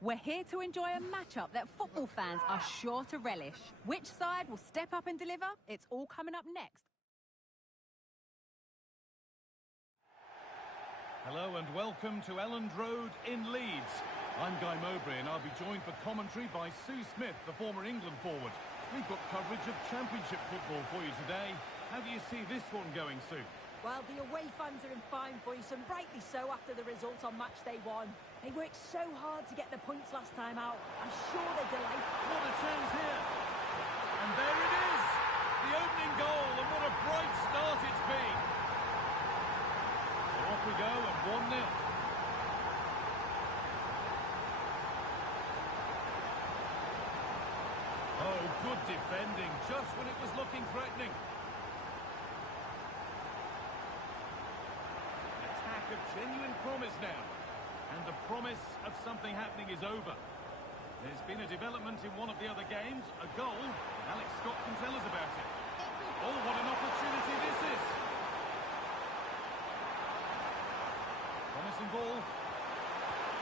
We're here to enjoy a matchup that football fans are sure to relish. Which side will step up and deliver? It's all coming up next. Hello and welcome to Elland Road in Leeds. I'm Guy Mowbray and I'll be joined for commentary by Sue Smith, the former England forward. We've got coverage of Championship football for you today. How do you see this one going, Sue? Well, the away fans are in fine voice, and rightly so after the result on match day one. They worked so hard to get the points last time out. I'm sure they're delighted. What a chance here! And there it is! The opening goal, and what a bright start it's been! So off we go at 1-0. Oh, good defending, just when it was looking threatening. An attack of genuine promise now. And the promise of something happening is over. There's been a development in one of the other games, a goal. Alex Scott can tell us about it. Oh, what an opportunity this is. Promising ball.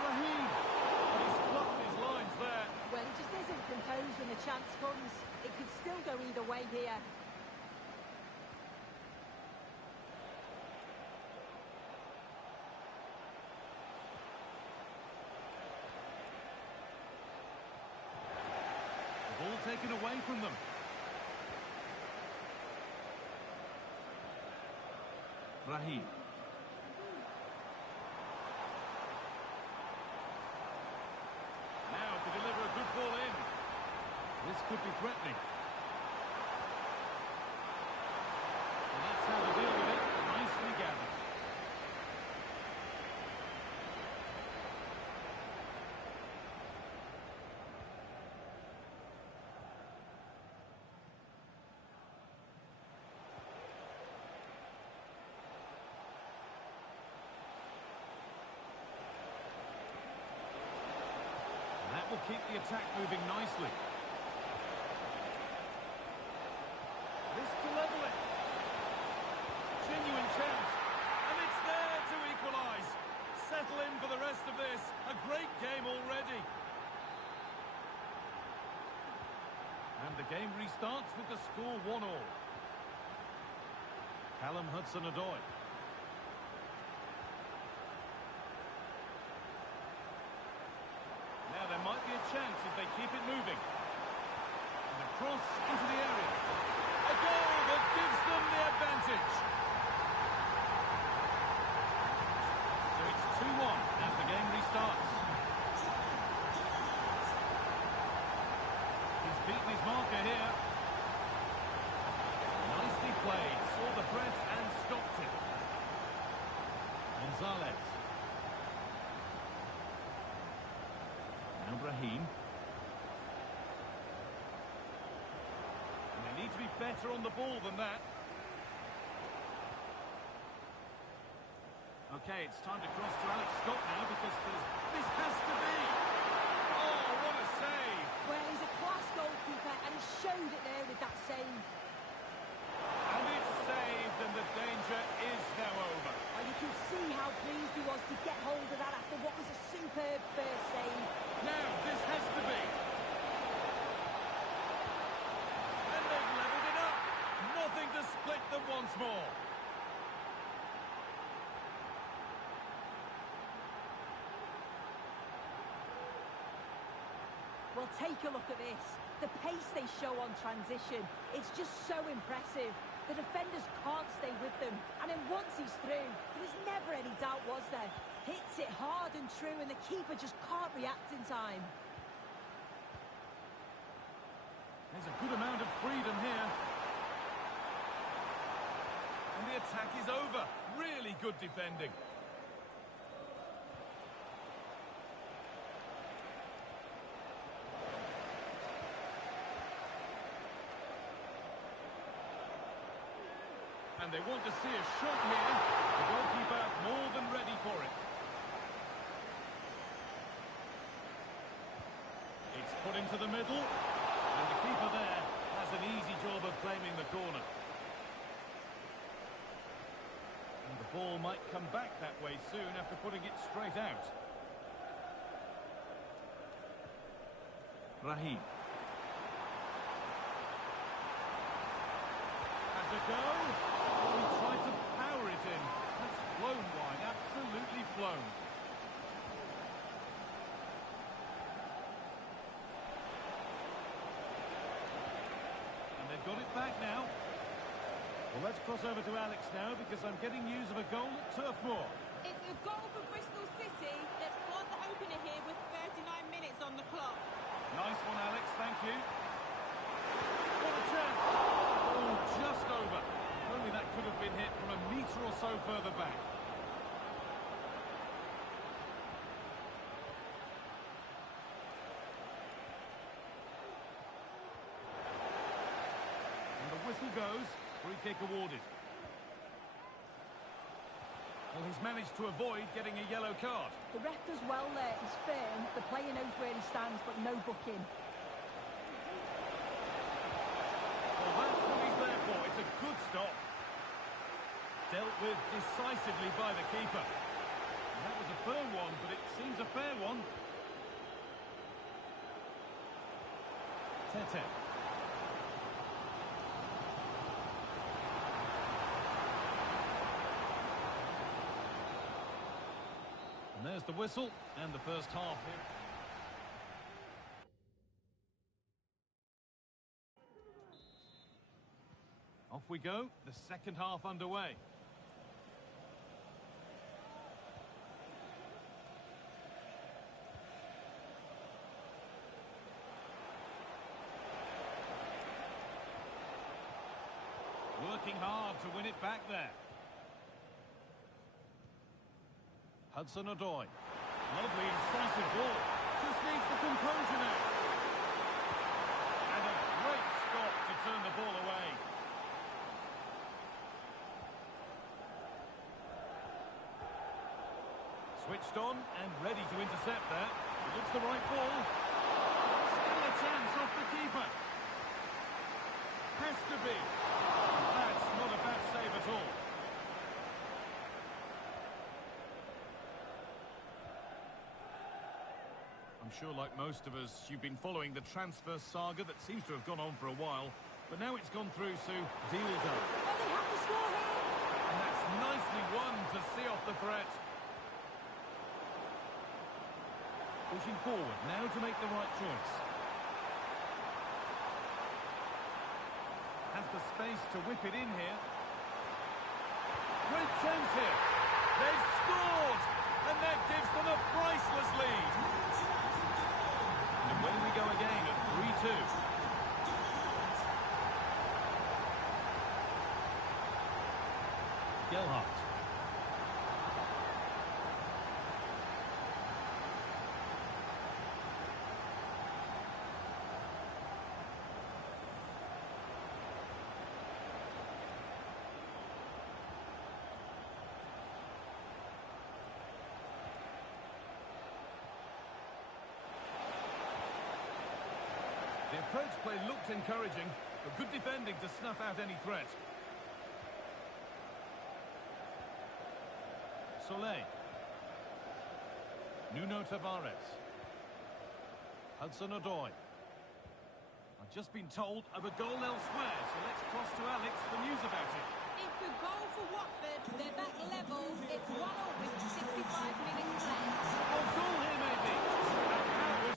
Raheem. But he's fluffed his lines there. Well, he just isn't composed when the chance comes. It could still go either way here. The ball taken away from them. Raheem. Now to deliver a good ball in. This could be threatening. And that's how to deal with it. Nicely gathered. That will keep the attack moving nicely. This to level it. Genuine chance. And it's there to equalise. Settle in for the rest of this. A great game already. And the game restarts with the score 1-1. Callum Hudson-Odoi. Now there might be a chance as they keep it moving. And a cross into the area. A goal that gives them the advantage. So it's 2-1 as the game restarts. He's beaten his marker here. Nicely played. Saw the threat and stopped it. Gonzalez. Now Raheem. And they need to be better on the ball than that. Okay, it's time to cross to Alex Scott now because this has to be. Oh, what a save! Well, he's a class goalkeeper and he showed it there with that save. And it's saved and the danger is now over. Well, you can see how pleased he was to get hold of that after what was a superb first save. Now, this has to be. And they've levelled it up. Nothing to split them once more. Well, take a look at this. The pace they show on transition, it's just so impressive. The defenders can't stay with them. And then once he's through, there was never any doubt, was there? Hits it hard and true, and the keeper just can't react in time. There's a good amount of freedom here. And the attack is over. Really good defending. And they want to see a shot here. The goalkeeper more than ready for it. It's put into the middle. And the keeper there has an easy job of claiming the corner. And the ball might come back that way soon after putting it straight out. Raheem. Has a go. He tried to power it in. That's flown wide, absolutely flown. And they've got it back now. Well, let's cross over to Alex now because I'm getting news of a goal at Turf Moor. It's a goal for Bristol City. They've scored the opener here with 39 minutes on the clock. Nice one, Alex, thank you. What a chance! Oh, just over. Only that could have been hit from a metre or so further back. And the whistle goes. Free kick awarded. Well, he's managed to avoid getting a yellow card. The ref does well there. He's firm. The player knows where he stands, but no booking. Well, that's what he's there for. It's a good stop. Dealt with decisively by the keeper. And that was a firm one, but it seems a fair one. Tete. And there's the whistle, and the first half here. Off we go, the second half underway. Working hard to win it back there. Hudson-Odoi. Lovely, incisive ball. Just needs the composure now. And a great stop to turn the ball away. Switched on and ready to intercept there. It looks the right ball. Still a chance off the keeper. Has to be. That's not a bad save at all. I'm sure, like most of us, you've been following the transfer saga that seems to have gone on for a while, but now it's gone through, so deal done. Well, they have to score here. And that's nicely won to see off the threat. Pushing forward now to make the right choice. Has the space to whip it in here. Great chance here. They've scored! And that gives them a priceless lead. And away we go again at 3-2. Gelhardt. The approach play looked encouraging, but good defending to snuff out any threat. Soleil. Nuno Tavares. Hudson-Odoi. I've just been told of a goal elsewhere, so let's cross to Alex for news about it. It's a goal for Watford. They're back level. It's 1-0 with 65 minutes left. Oh, goal here maybe. And that was...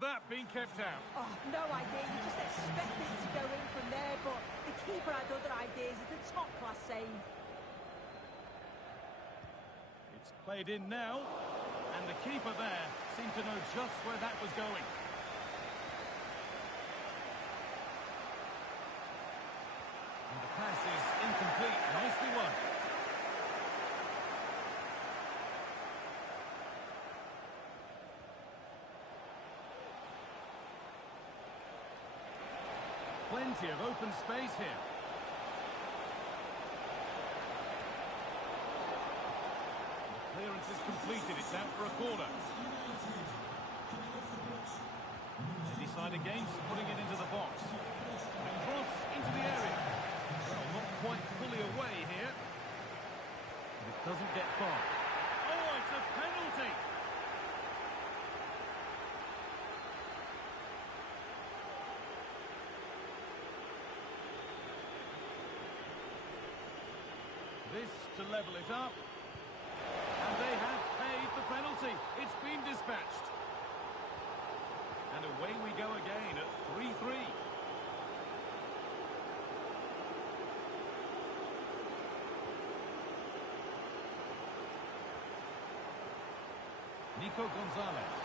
That being kept out. Oh, no idea. You just expect it to go in from there, but the keeper had other ideas. It's a top-class save. It's played in now, and the keeper there seemed to know just where that was going. And the pass is incomplete. Nicely won. Plenty of open space here. The clearance is completed. It's out for a corner. They decide against putting it into the box. And cross into the area. Well, not quite fully away here. But it doesn't get far. Oh, it's a penalty! This to level it up. And they have paid the penalty. It's been dispatched. And away we go again at 3-3. Nico Gonzalez.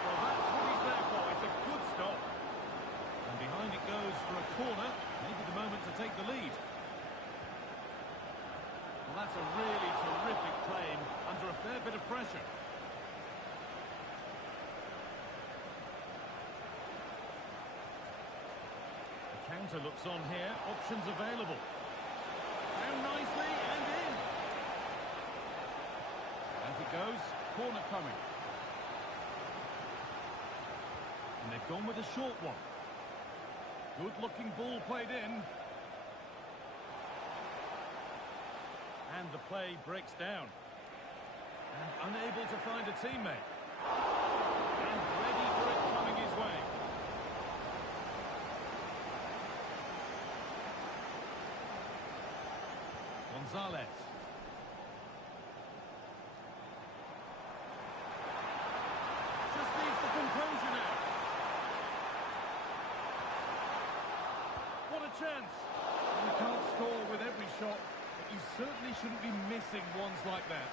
Well, that's what he's there for. It's a good stop. And behind it goes for a corner. Maybe the moment to take the lead. Well, that's a really terrific claim under a fair bit of pressure. The counter looks on here. Options available. Down nicely and in. As it goes, corner coming. And they've gone with a short one. Good-looking ball played in. And the play breaks down. And unable to find a teammate. And ready for it coming his way. Gonzalez. Just needs the composure now. What a chance. You can't score with every shot. You certainly shouldn't be missing ones like that.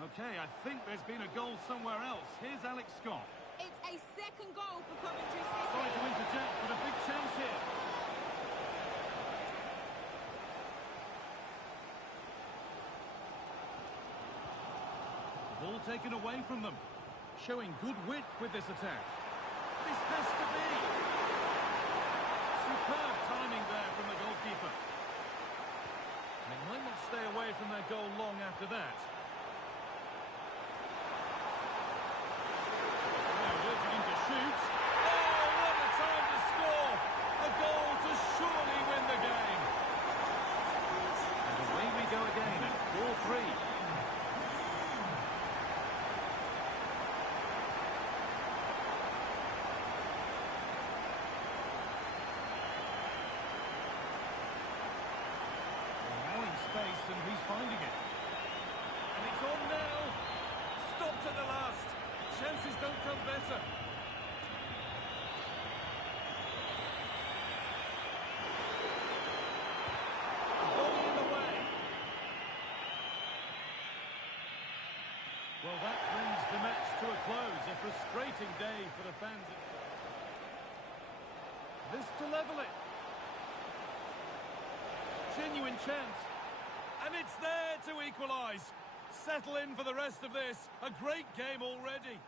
Okay, I think there's been a goal somewhere else. Here's Alex Scott. It's a second goal for Coventry City. Sorry to interject, but a big chance here. Ball taken away from them. Showing good wit with this attack. This has to be. Superb timing there from the goalkeeper. They might not stay away from their goal long after that. Now working in to shoot. Oh, what a time to score! A goal to surely win the game. And away we go again at 4-3. Space and he's finding it. And it's on now. Stopped at the last. Chances don't come better. Volley in the way. Well, that brings the match to a close. A frustrating day for the fans. This to level it. Genuine chance. And it's there to equalise. Settle in for the rest of this. A great game already.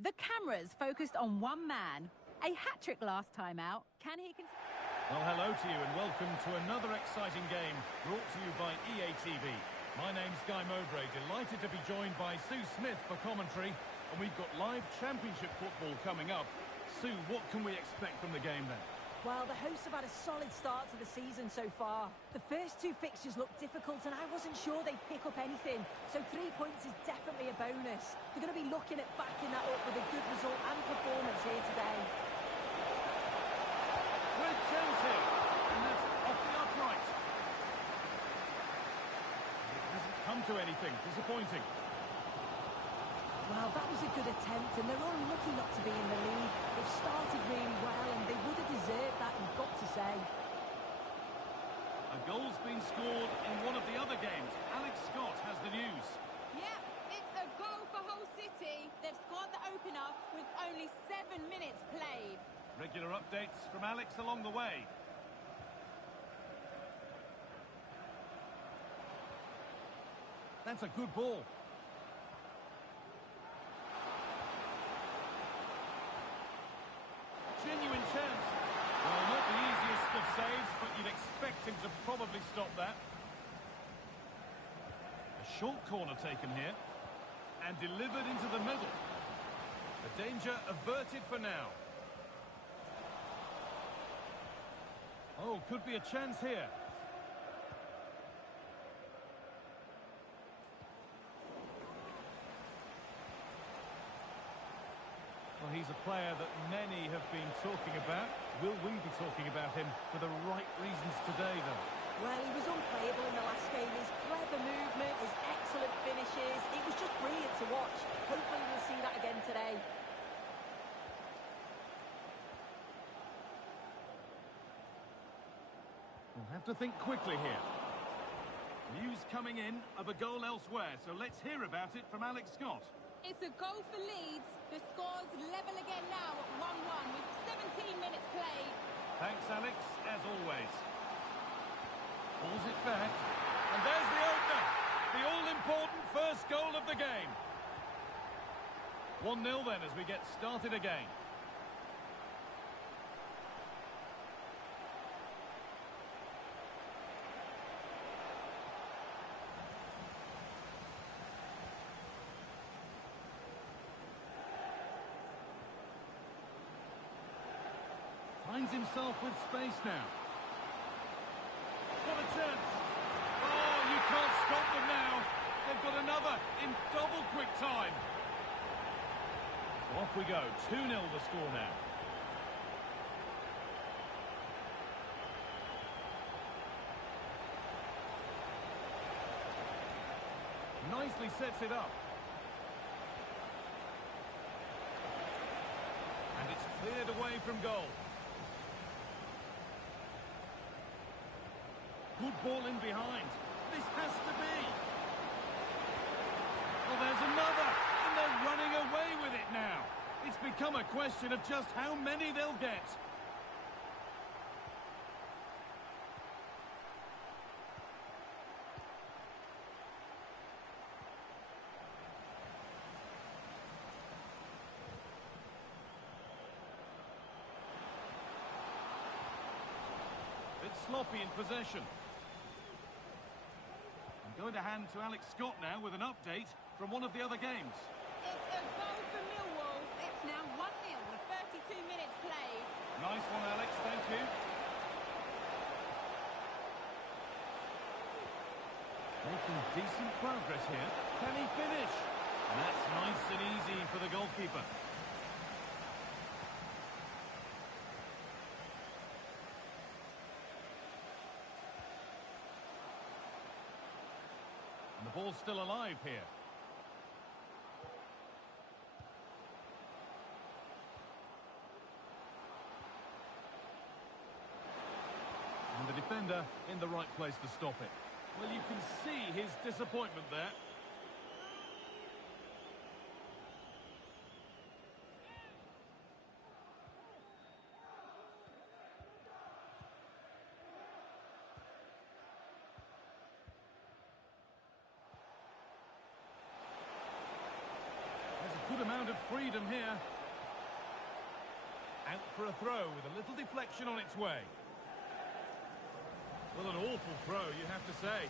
The cameras focused on one man. A hat-trick last time out. Can he continue? Well, hello to you and welcome to another exciting game brought to you by EA TV. My name's Guy Mowbray, delighted to be joined by Sue Smith for commentary, and we've got live championship football coming up. Sue, what can we expect from the game then? Well, the hosts have had a solid start to the season so far. The first two fixtures looked difficult and I wasn't sure they'd pick up anything. So 3 points is definitely a bonus. They're going to be looking at backing that up with a good result and performance here today. Great chance here, and that's off the upright. It hasn't come to anything. Disappointing. Well, that was a good attempt, and they're unlucky not to be in the lead. They've started really well, and they would have deserved that, you've got to say. A goal's been scored in one of the other games. Alex Scott has the news. Yeah, it's a goal for Hull City. They've scored the opener with only 7 minutes played. Regular updates from Alex along the way. That's a good ball. Genuine chance. Well, not the easiest of saves, but you'd expect him to probably stop that. A short corner taken here. And delivered into the middle. The danger averted for now. Oh, could be a chance here. Well, he's a player that many have been talking about. Will we be talking about him for the right reasons today, though? Well, he was unplayable in the last game. His clever movement, his excellent finishes, it was just brilliant to watch. Hopefully we'll see that again today. We'll have to think quickly here. News coming in of a goal elsewhere, so let's hear about it from Alex Scott. It's a goal for Leeds. The score's level again now at 1-1 with 17 minutes played. Thanks, Alex, as always. Pulls it back. And there's the opener. The all-important first goal of the game. 1-0 then as we get started again. Finds himself with space now. What a chance! Oh, you can't stop them now. They've got another in double quick time. So off we go. 2-0 the score now. Nicely sets it up. And it's cleared away from goal. Good ball in behind. This has to be. Well, there's another. And they're running away with it now. It's become a question of just how many they'll get. It's sloppy in possession. I'm going to hand to Alex Scott now with an update from one of the other games. It's a goal for Millwall. It's now 1-0 with 32 minutes played. Nice one, Alex. Thank you. Making decent progress here. Can he finish? That's nice and easy for the goalkeeper. And the ball's still alive here. And the defender in the right place to stop it. Well, you can see his disappointment there. good amount of freedom here. Out for a throw with a little deflection on its way. Well, an awful throw, you have to say.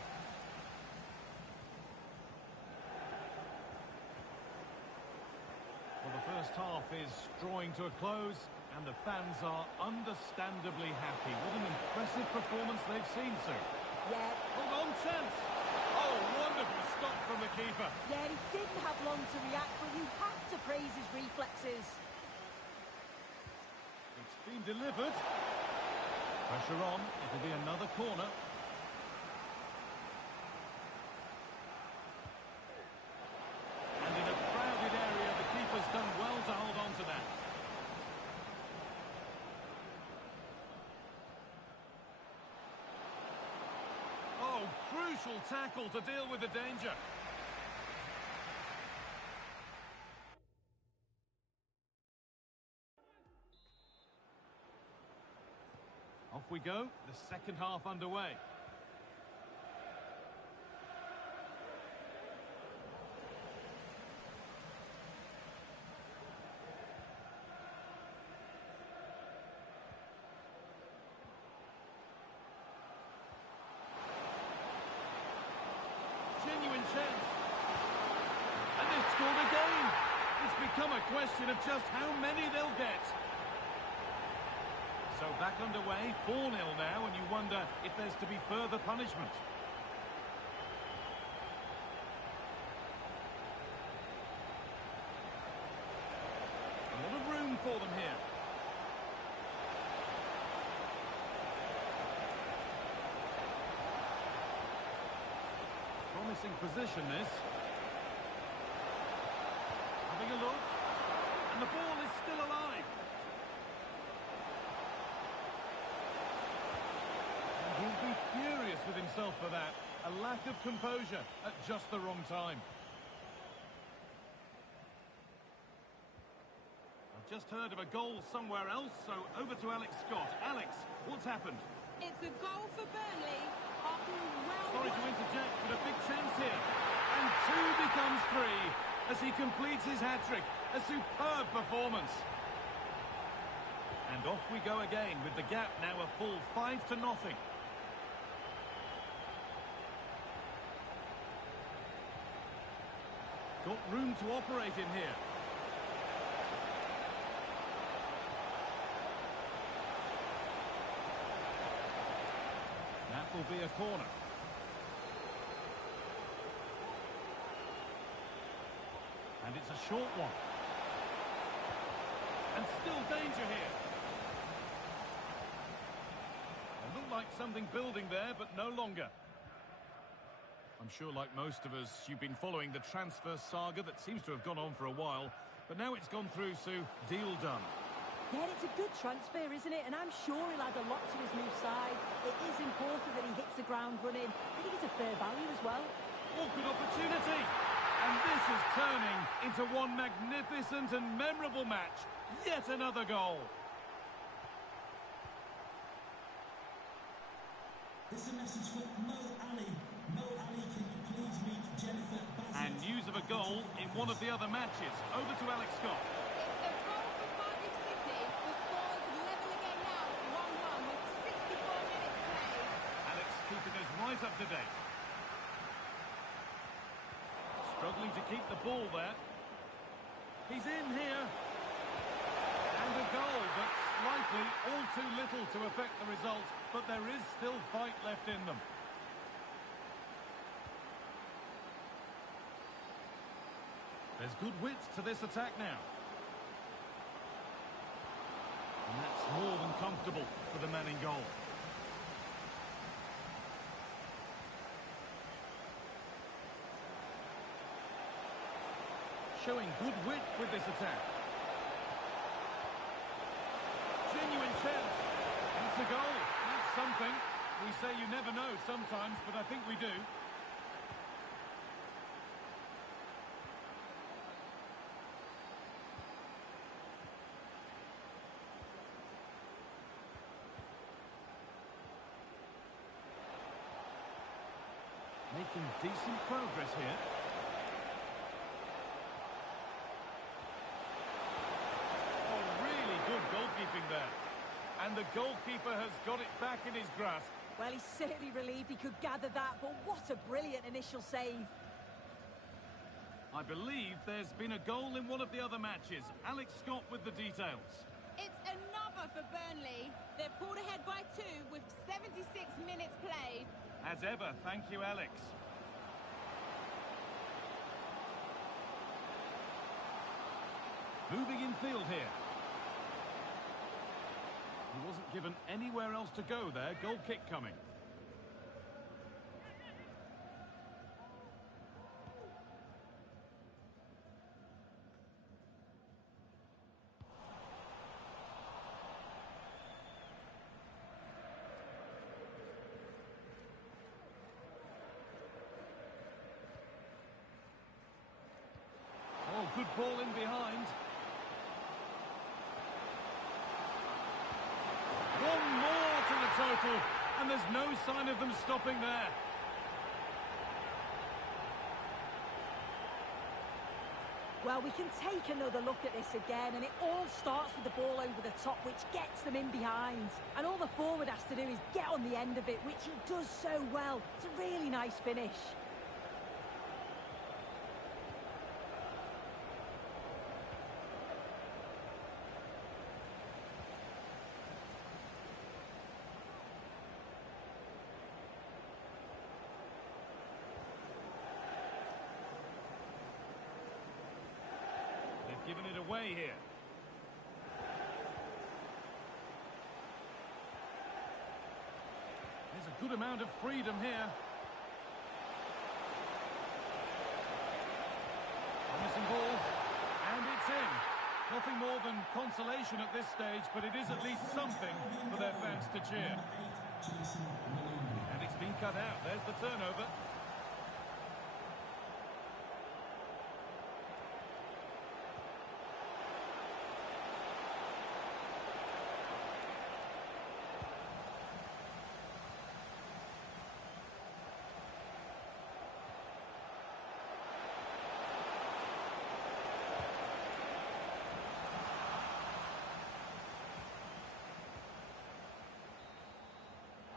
Well, the first half is drawing to a close, and the fans are understandably happy. What an impressive performance they've seen, sir. Yeah. Hold on, chance. Oh, wonderful stop from the keeper. Yeah, he didn't have long to react, but you have to praise his reflexes. It's been delivered. Pressure on. It'll be another corner. And in a crowded area, the keeper's done well to hold on to that. Oh, crucial tackle to deal with the danger. Off we go, the second half underway. Genuine chance. And they've scored again. It's become a question of just how many they'll get. So back underway, 4-0 now, and you wonder if there's to be further punishment. A lot of room for them here. Promising position, this. Having a look. And the ball is still alive. He'll be furious with himself for that. A lack of composure at just the wrong time. I've just heard of a goal somewhere else, so over to Alex Scott. Alex, what's happened? It's a goal for Burnley after a well... Sorry to interject, but a big chance here. And 2 becomes 3 as he completes his hat-trick. A superb performance. And off we go again with the gap now a full 5-0. Got room to operate in here. That will be a corner. And it's a short one. And still danger here. It looked like something building there, but no longer. I'm sure, like most of us, you've been following the transfer saga that seems to have gone on for a while, but now it's gone through, Sue. Deal done. Yeah, it's a good transfer, isn't it? And I'm sure he'll add a lot to his new side. It is important that he hits the ground running. I think it's a fair value as well. Oh, good opportunity. And this is turning into one magnificent and memorable match. Yet another goal. This is a message for Mo Ali. Mo Ali, can you please meet Jennifer Bassett? And news of a goal in one of the other matches. Over to Alex Scott. It's a goal for Cardiff City. The score's level again now, 1-1 with 64 minutes played. Alex keeping us right up to date. Struggling to keep the ball there. He's in here. And a goal, but slightly all too little to affect the result. But there is still fight left in them. There's good width to this attack now. And that's more than comfortable for the man in goal. Showing good width with this attack. Genuine chance. And it's a goal. That's something. We say you never know sometimes, but I think we do. Making decent progress here. goalkeeping there. And the goalkeeper has got it back in his grasp. Well, he's certainly relieved he could gather that, but what a brilliant initial save. I believe there's been a goal in one of the other matches. Alex Scott with the details. It's another for Burnley. They're pulled ahead by 2 with 76 minutes played. As ever, thank you, Alex. Moving in field here. He wasn't given anywhere else to go there. Goal kick coming. Oh, good ball in behind. One more to the total, and there's no sign of them stopping there. Well, we can take another look at this again, and it all starts with the ball over the top, which gets them in behind. And all the forward has to do is get on the end of it, which he does so well. It's a really nice finish. Giving it away here. There's a good amount of freedom here. Promising ball, and it's in. Nothing more than consolation at this stage, but it is at least something for their fans to cheer. And it's been cut out. There's the turnover.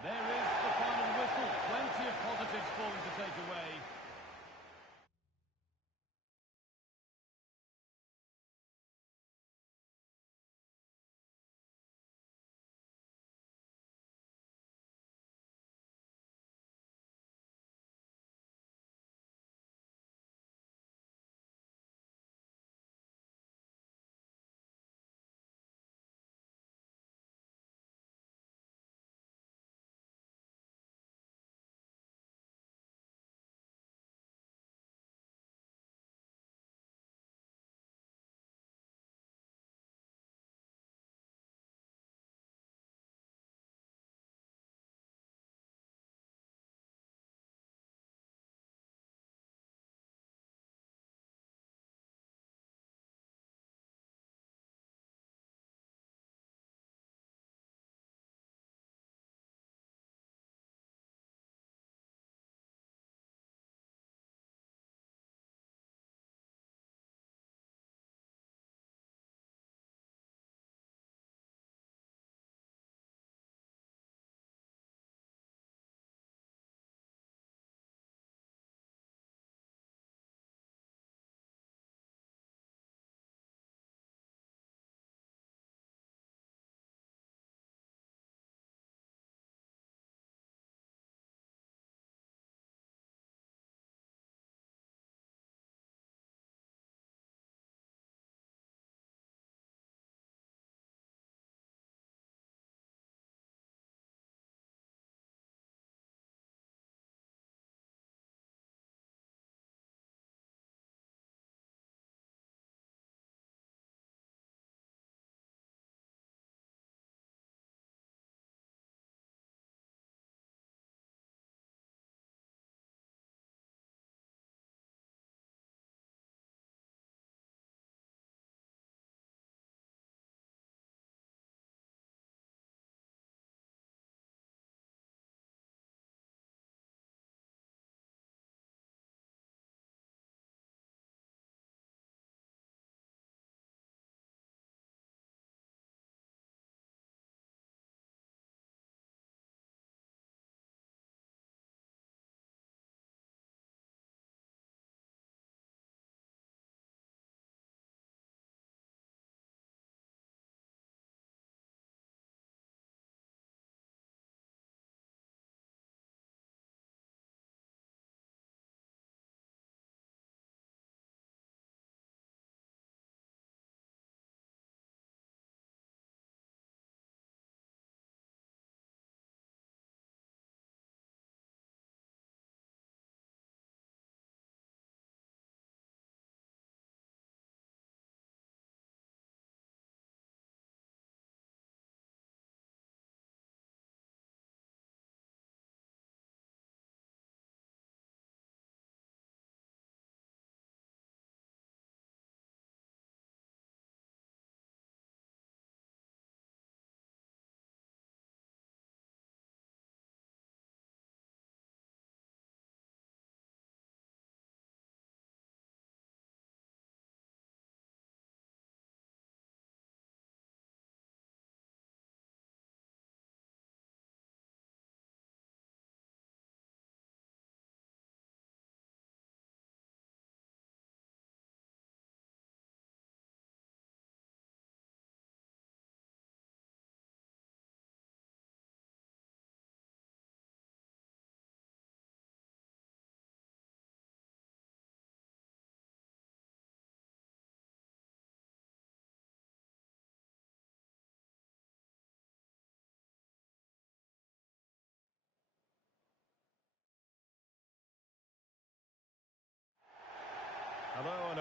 There is the final whistle. Plenty of positives falling to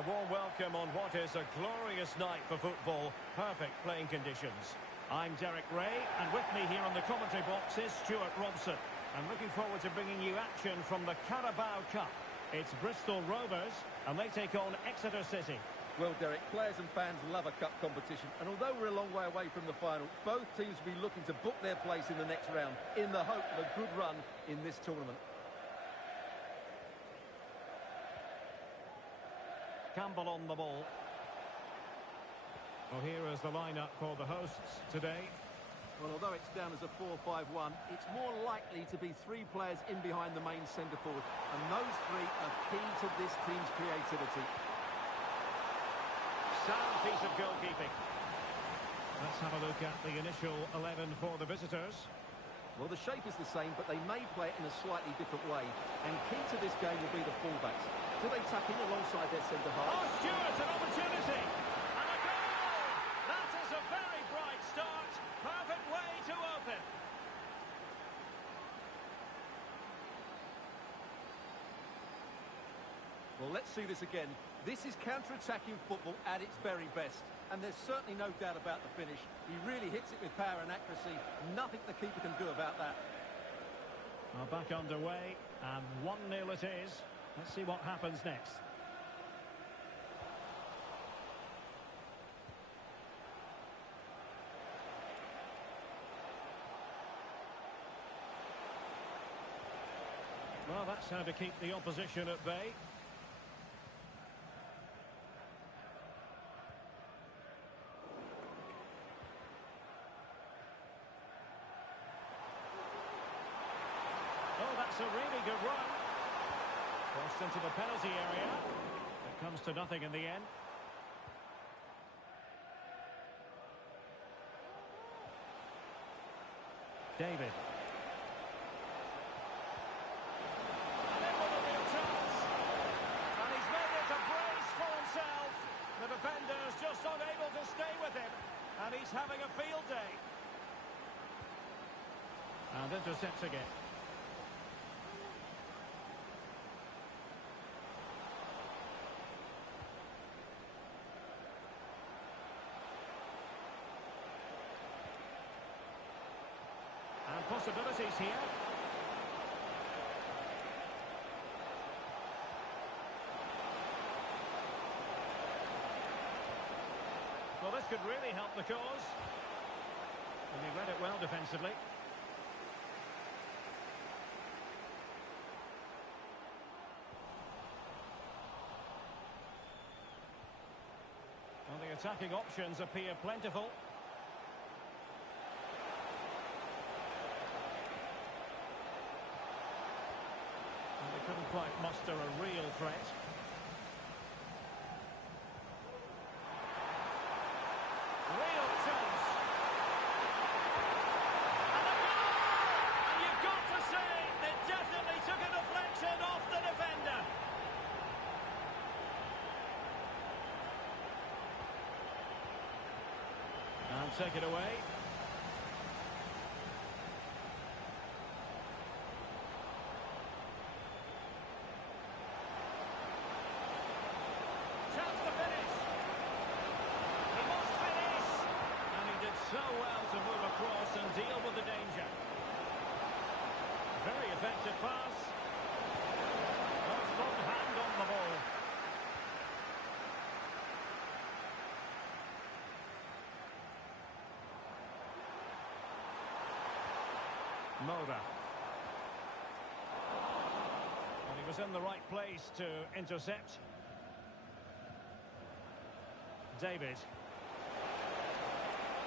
a warm welcome on what is a glorious night for football. Perfect playing conditions. I'm Derek Ray, and with me here on the commentary box is Stuart Robson. I'm looking forward to bringing you action from the Carabao Cup. It's Bristol Rovers, and they take on Exeter City. Well, Derek, players and fans love a cup competition, and although we're a long way away from the final, both teams will be looking to book their place in the next round in the hope of a good run in this tournament. Campbell on the ball. Well, here is the lineup for the hosts today. Well, although it's down as a 4-5-1, it's more likely to be three players in behind the main centre-forward, and those three are key to this team's creativity. Sound piece of goalkeeping. Let's have a look at the initial 11 for the visitors. Well, the shape is the same, but they may play it in a slightly different way. And key to this game will be the fullbacks. Do they tuck in alongside their centre-halves? Oh, Stuart, an opportunity! And a goal! That is a very bright start. Perfect way to open. Well, let's see this again. This is counter-attacking football at its very best. And there's certainly no doubt about the finish. He really hits it with power and accuracy. Nothing the keeper can do about that. Well, back underway, and 1-0 it is. Let's see what happens next. Well, that's how to keep the opposition at bay. Oh, that's a really good run. Crossed into the penalty area. It comes to nothing in the end. David. And in with a real chance. And he's made it a brace for himself. The defender's just unable to stay with him. And he's having a field day. And intercepts again. And possibilities here. Well, this could really help the cause. And he read it well defensively. Well, the attacking options appear plentiful. Couldn't quite muster a real threat. Real chance. And a goal! And you've got to say, it definitely took a deflection off the defender. And take it away. So well to move across and deal with the danger. Very effective pass. A strong hand on the ball. Moda. And he was in the right place to intercept. David.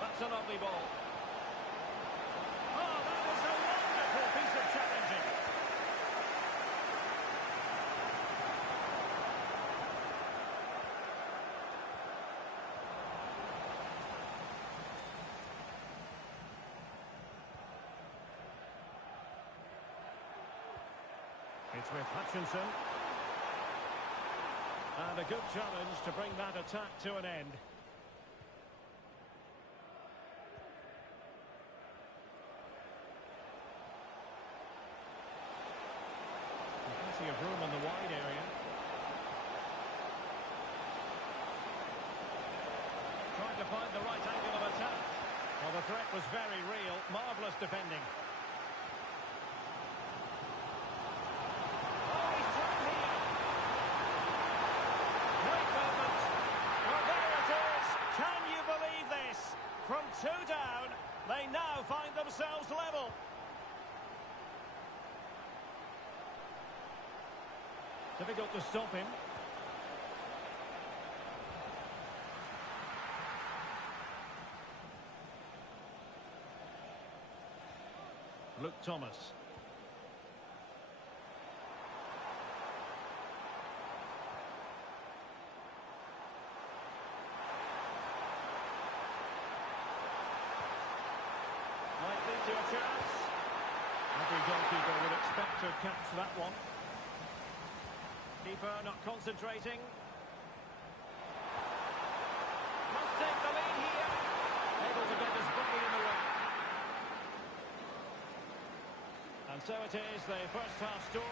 That's a lovely ball. Oh, that is a wonderful piece of challenging. It's with Hutchinson. And a good challenge to bring that attack to an end. Plenty of room in the wide area. trying to find the right angle of attack. Well, the threat was very real. Marvellous defending. Oh, he's through here. Great movement. Well, there it is. Can you believe this? From 2 down, they now find themselves level. Difficult to stop him. Luke Thomas. Might lead to a chance. Every goalkeeper would expect to catch that one. Keeper not concentrating. Must take the lead here. Able to get his body in the way. And so it is, the first half story.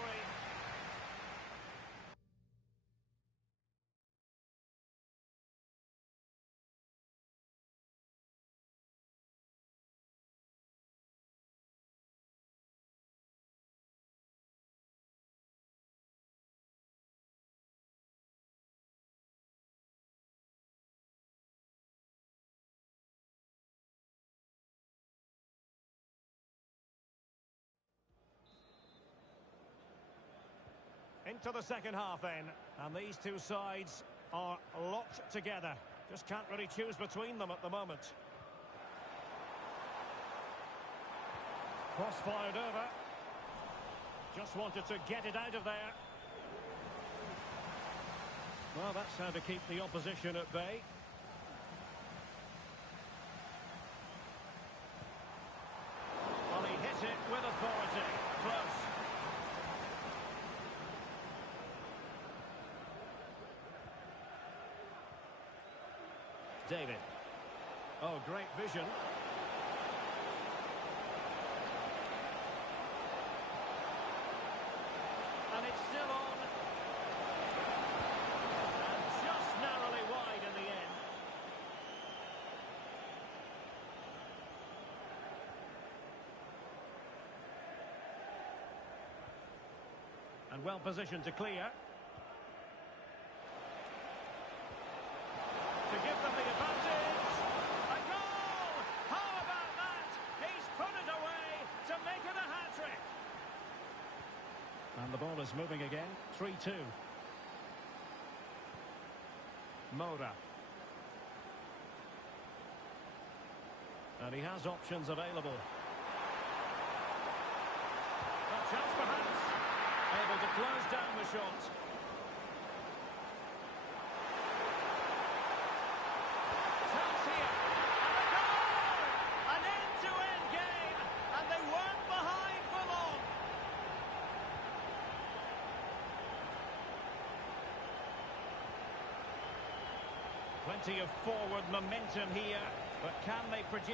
Into the second half then, and these two sides are locked together. Just can't really choose between them at the moment. Cross fired over. Just wanted to get it out of there. Well, that's how to keep the opposition at bay. Well, he hit it with authority. Close. David. Oh, great vision. And it's still on. And just narrowly wide in the end. And well positioned to clear. To give them the advantage. A goal! How about that? He's put it away to make it a hat-trick. And the ball is moving again. 3-2. Moda. And he has options available. A chance perhaps. Able to close down the shot. Plenty of forward momentum here, but can they produce?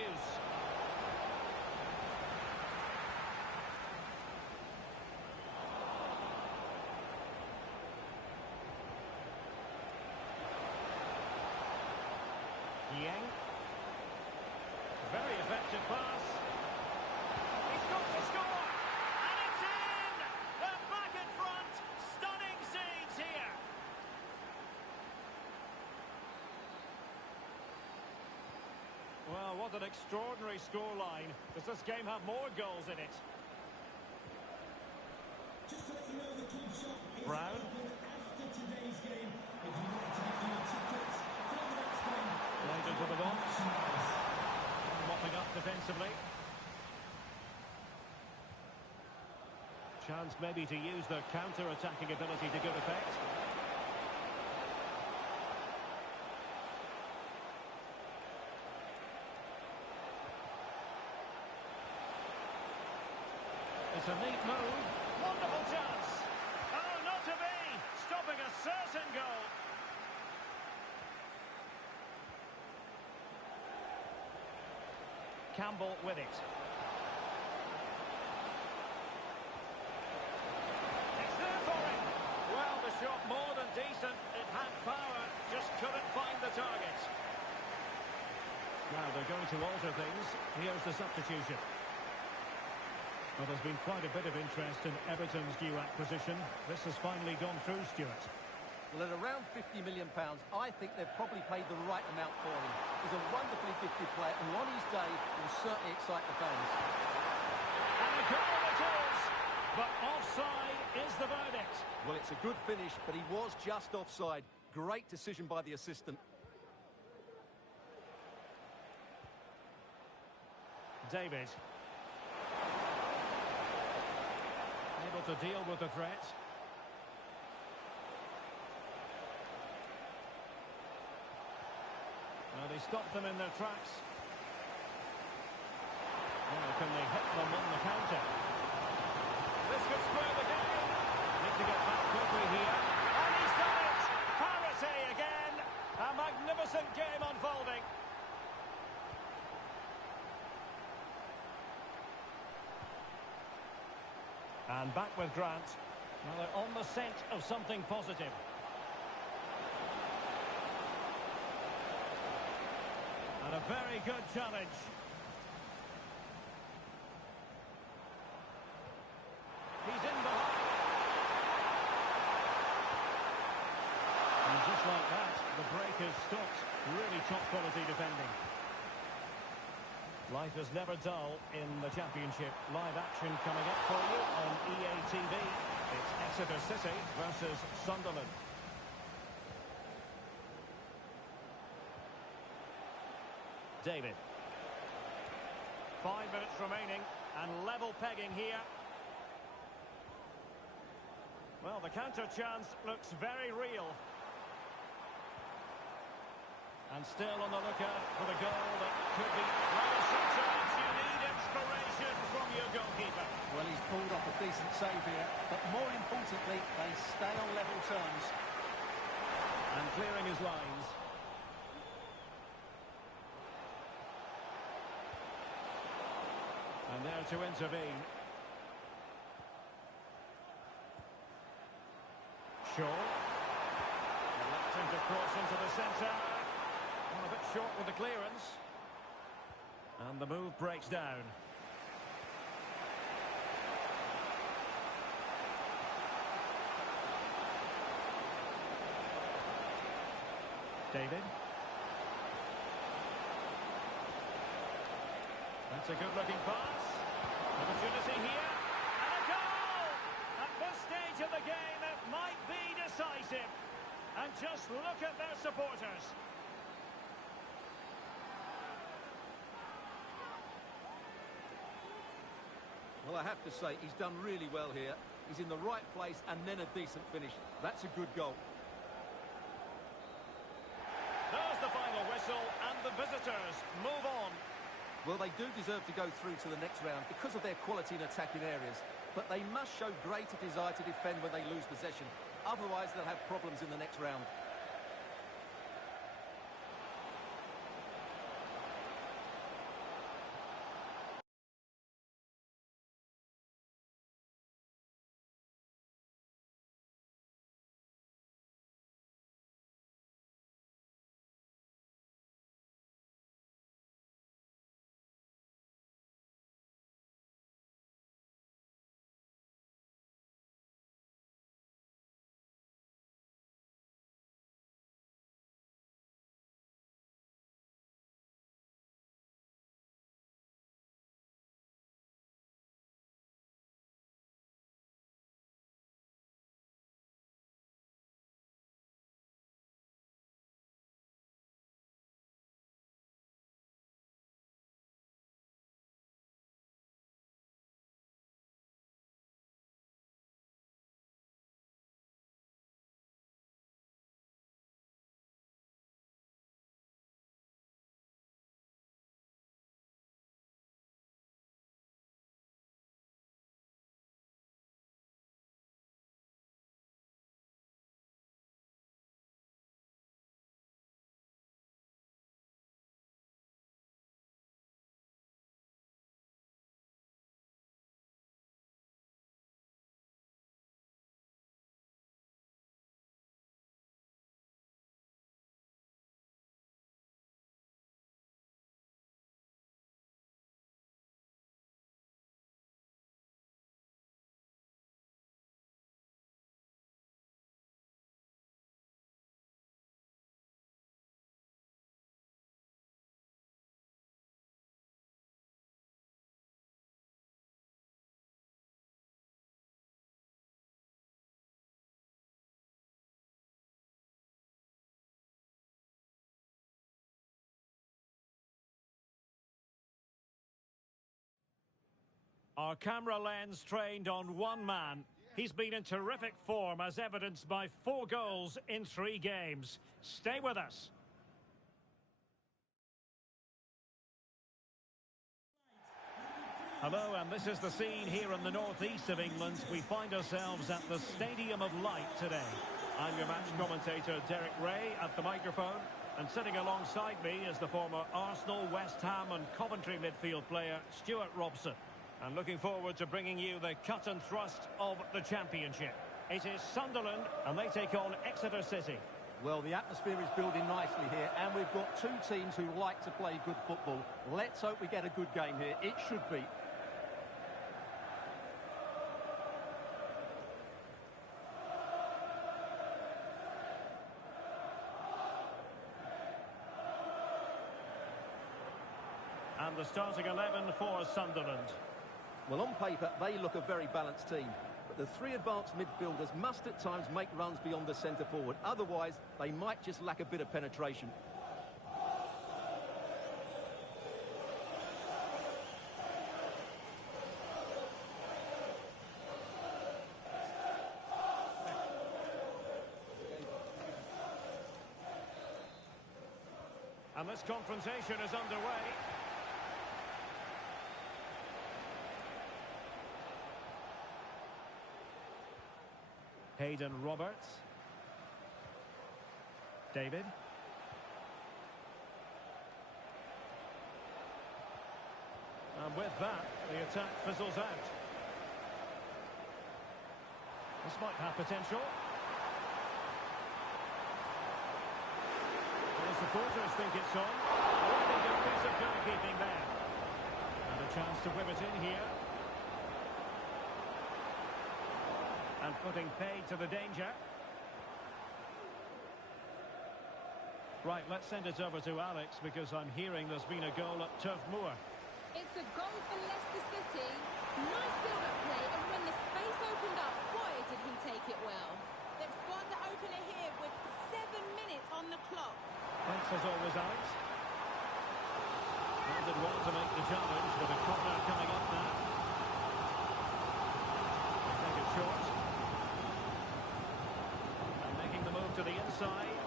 Yang. Very effective pass. He's got to score! And it's in! They're back in front! Stunning scenes here! Well, what an extraordinary scoreline. Does this game have more goals in it? Just to let you know, the club shop is Brown. open after today's game. If you'd like to get your tickets for the next game. Played into the box. Mopping up defensively. Chance maybe to use their counter-attacking ability to good effect. It's a neat move. Wonderful chance. Oh, not to be. Stopping a certain goal. Campbell with it. It's there for him. Well, the shot more than decent. It had power, just couldn't find the target. Now they're going to alter things. Here's the substitution. Well, there's been quite a bit of interest in Everton's new acquisition. This has finally gone through, Stuart. Well, at around £50 million, I think they've probably paid the right amount for him. He's a wonderfully gifted player, and on his day, will certainly excite the fans. And a goal it is! But offside is the verdict. Well, it's a good finish, but he was just offside. Great decision by the assistant. David. Able to deal with the threat. Well, they stopped them in their tracks. Now, can they hit them on the counter? This could square the game. Need to get back quickly here. And he's done it! Parity again! A magnificent game unfolding. And back with Grant. Well, they're on the scent of something positive. And a very good challenge. He's in behind. And just like that, the break has stopped. Really top quality defending. Life is never dull in the Championship. Live action coming up for you on EA TV. It's Exeter City versus Sunderland. David. 5 minutes remaining and level pegging here. Well, the counter chance looks very real. And still on the lookout for the goal that could be... Well, sometimes you need inspiration from your goalkeeper. Well, he's pulled off a decent save here, but more importantly, they stay on level terms. And clearing his lines. And there to intervene. Shaw. Reluctant to cross into the centre. Well, a bit short with the clearance. And the move breaks down. David. That's a good-looking pass. Opportunity here. And a goal! At this stage of the game, it might be decisive. And just look at their supporters. Well, I have to say, he's done really well here. He's in the right place and then a decent finish. That's a good goal. There's the final whistle, and the visitors move on. Well, they do deserve to go through to the next round because of their quality in attacking areas. But they must show greater desire to defend when they lose possession. Otherwise, they'll have problems in the next round. Our camera lens trained on one man. He's been in terrific form, as evidenced by 4 goals in 3 games. Stay with us. Hello, and this is the scene here in the northeast of England. We find ourselves at the Stadium of Light today. I'm your match commentator, Derek Ray, at the microphone. And sitting alongside me is the former Arsenal, West Ham and Coventry midfield player, Stuart Robson. And looking forward to bringing you the cut and thrust of the championship. It is Sunderland, and they take on Exeter City. Well, the atmosphere is building nicely here, and we've got 2 teams who like to play good football. Let's hope we get a good game here. It should be. And the starting 11 for Sunderland. Well, on paper, they look a very balanced team. But the 3 advanced midfielders must at times make runs beyond the centre forward. Otherwise, they might just lack a bit of penetration. And this confrontation is underway. Hayden Roberts. David. And with that, the attack fizzles out. This might have potential. The supporters think it's on. Really good piece of goalkeeping there. And a chance to whip it in here. And putting paid to the danger. Right, let's send it over to Alex, because I'm hearing there's been a goal at Turf Moor. It's a goal for Leicester City. Nice build-up play, and when the space opened up, boy, did he take it well. They've scored the opener here with 7 minutes on the clock. Thanks as always, Alex. And did well to make the challenge, with a corner coming up now. They take it short. And making the move to the inside.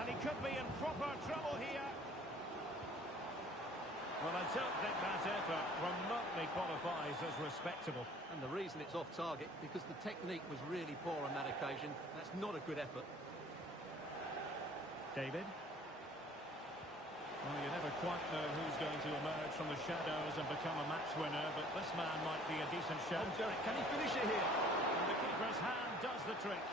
And he could be in proper trouble here. Well, I don't think that effort remotely qualifies as respectable. And the reason it's off target, because the technique was really poor on that occasion. That's not a good effort. David. Well, you never quite know who's going to emerge from the shadows and become a match winner, but this man might be a decent shout. Oh, Derek, can he finish it here? And the keeper's hand does the trick.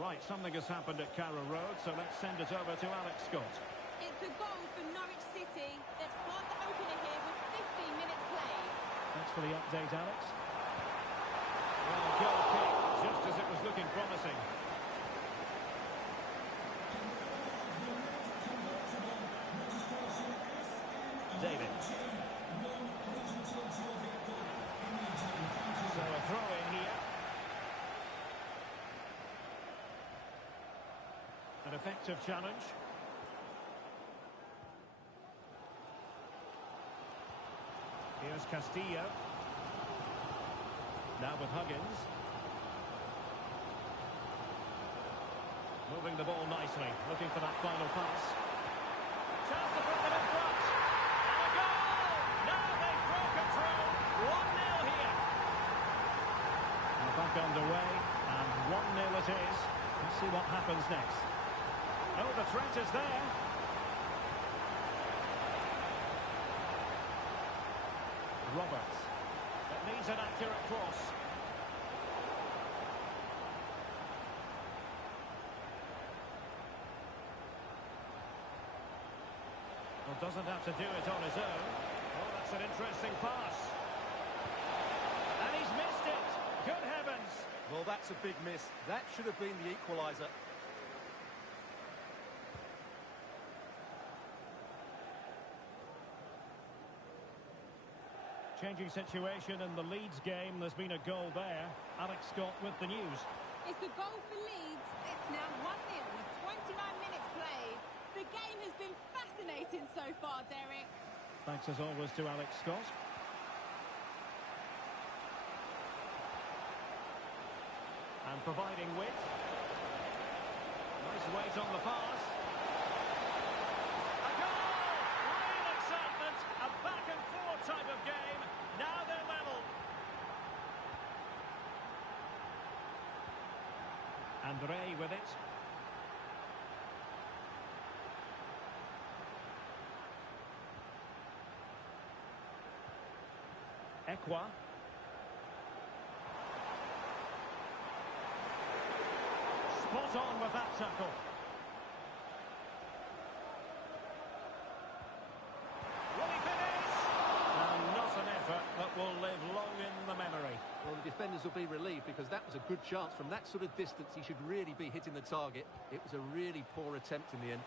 Right, something has happened at Carrow Road, so let's send it over to Alex Scott. It's a goal for Norwich City. They've scored the opener here with 15 minutes played. Thanks for the update, Alex. Well, goal kick, just as it was looking promising. David. So a throw in here. An effective challenge. Here's Castillo. Now with Huggins. Moving the ball nicely, looking for that final pass. Chance to put them in front. And a goal! Now they've broken through. 1-0 here. Now back underway, and 1-0 it is. Let's see what happens next. Oh, the threat is there. Roberts. It needs an accurate cross. Well, doesn't have to do it on his own. Oh, that's an interesting pass. And he's missed it. Good heavens. Well, that's a big miss. That should have been the equaliser. Changing situation in the Leeds game. There's been a goal there. Alex Scott with the news. It's a goal for Leeds. It's now 1-0 with 29 minutes played. The game has been fascinating so far, Derek. Thanks as always to Alex Scott. And providing width. Nice weight on the pass. A goal! Real excitement. A back and forth type of game. Now they're level. Andre with it. Ekwa. Spot on with that tackle. Will he finish? And not an effort that will live long in the memory. Well, the defenders will be relieved because that was a good chance. From that sort of distance, he should really be hitting the target. It was a really poor attempt in the end.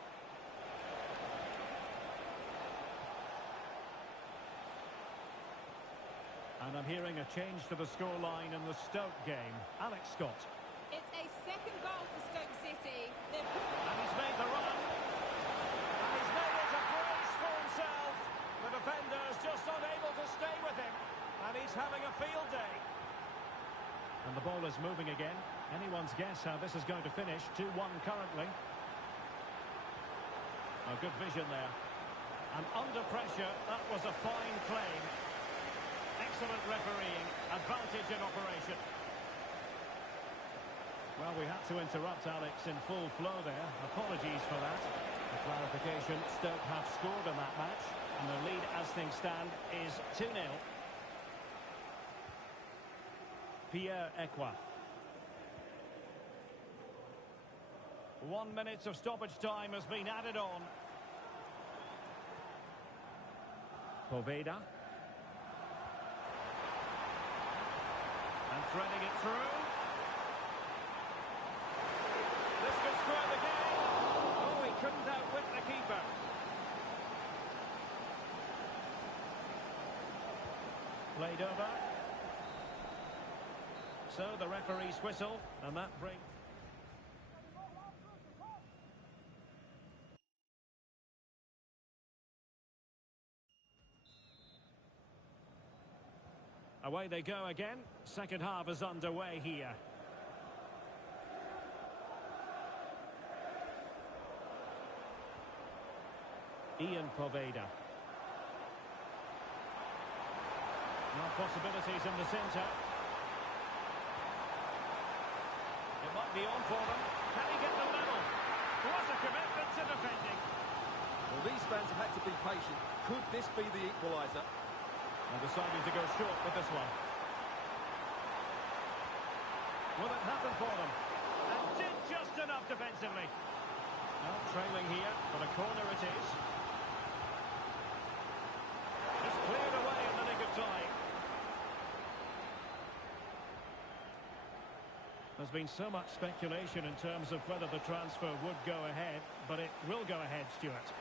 And I'm hearing a change to the scoreline in the Stoke game. Alex Scott. It's a second goal for Stoke City. And he's made the run. And he's made it a brace for himself. The defender's just unable to stay with him. And he's having a field day. And the ball is moving again. Anyone's guess how this is going to finish. 2-1 currently. A good vision there. And under pressure, that was a fine claim. Excellent refereeing. Advantage in operation. Well, we had to interrupt Alex in full flow there. Apologies for that. For clarification, Stoke have scored in that match. And their lead, as things stand, is 2-0. Pierre Ekwa. 1 minute of stoppage time has been added on. Poveda. And threading it through. This could square the game. Oh, he couldn't outwit the keeper. Played over. So the referee's whistle, and that brings... Away they go again. Second half is underway here. Ian Poveda. Now possibilities in the centre. It might be on for them. Can he get the level? What a commitment to defending. Well, these fans have had to be patient. Could this be the equaliser? And deciding to go short with this one. Will it happen for them? And did just enough defensively. Well, trailing here, but a corner it is. It's cleared away in the nick of time. There's been so much speculation in terms of whether the transfer would go ahead, but it will go ahead, Stuart.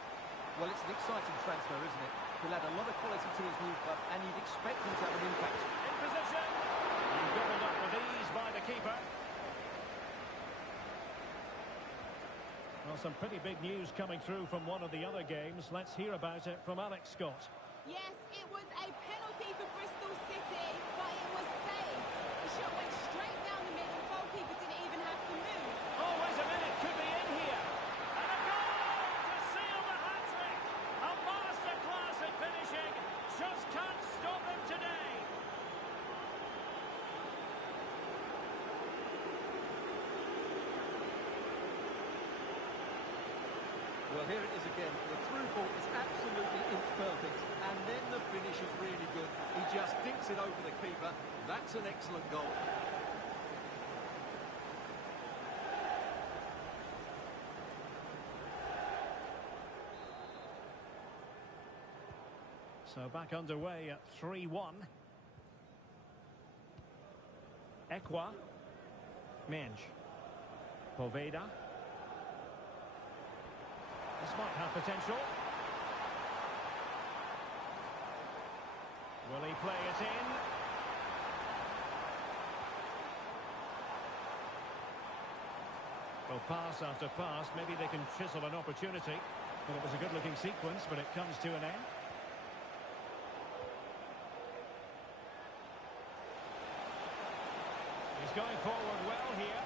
Well, it's an exciting transfer, isn't it? He'll add a lot of quality to his new club, and you'd expect him to have an impact. In position. And gobbled up with ease by the keeper. Well, some pretty big news coming through from one of the other games. Let's hear about it from Alex Scott. Yes, it was a penalty for Bristol City, but it was saved. The shot went straight down the middle. The goalkeeper didn't even have to move. Oh, wait a minute. Could be in here. And a goal to seal the hat-trick. A masterclass at finishing. Just can't stop him today. Well, here it is again. The through ball is absolutely imperfect, and then the finish is really good. He just dinks it over the keeper. That's an excellent goal. So back underway at 3-1. Ekwa. Menj. Poveda. This might have potential. Will he play it in? Well, pass after pass, maybe they can chisel an opportunity. But it was a good-looking sequence, but it comes to an end. He's going forward well here.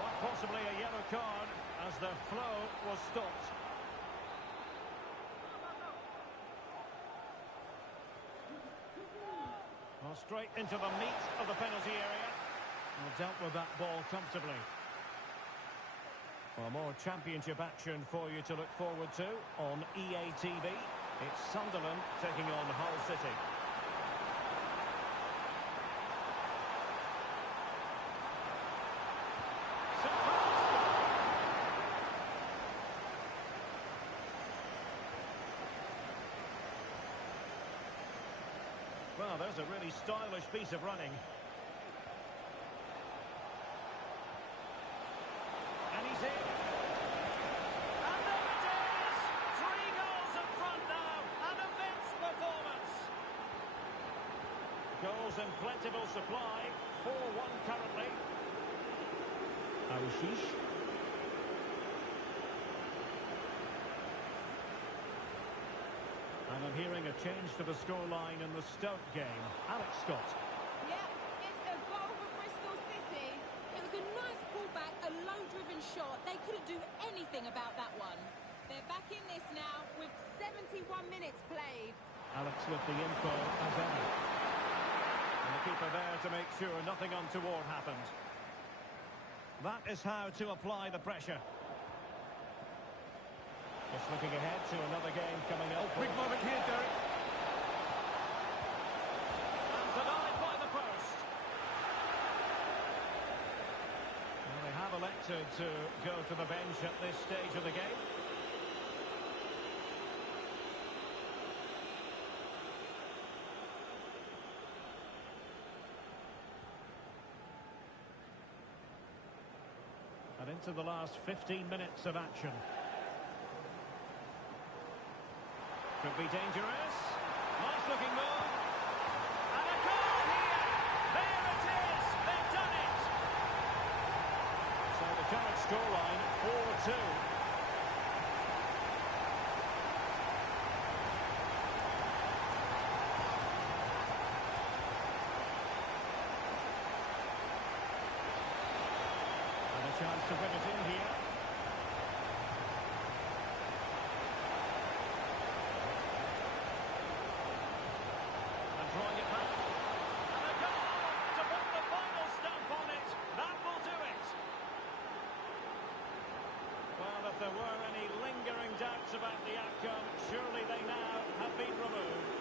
Quite possibly a yellow card as the flow was stopped. Well, straight into the meat of the penalty area. Well, dealt with that ball comfortably. Well, more championship action for you to look forward to on EA TV. It's Sunderland taking on Hull City. Well, there's a really stylish piece of running. And he's in. And there it is! 3 goals in front now. An immense performance. Goals in plentiful supply. 4-1 currently. Aouchiche. And I'm hearing a change to the scoreline in the Stoke game. Alex Scott. Yeah, it's a goal for Bristol City. It was a nice pullback, a low-driven shot. They couldn't do anything about that one. They're back in this now with 71 minutes played. Alex with the info as ever. And the keeper there to make sure nothing untoward happened. That is how to apply the pressure. Just looking ahead to another game coming up. Big moment here, Derek. And denied by the post. Well, they have elected to go to the bench at this stage of the game. And into the last 15 minutes of action. Could be dangerous. Nice looking move. And a goal here. There it is. They've done it. So the current scoreline 4-2. And a chance to win it in here. Drawing it back. And a goal to put the final stamp on it. That will do it. Well, if there were any lingering doubts about the outcome, surely they now have been removed.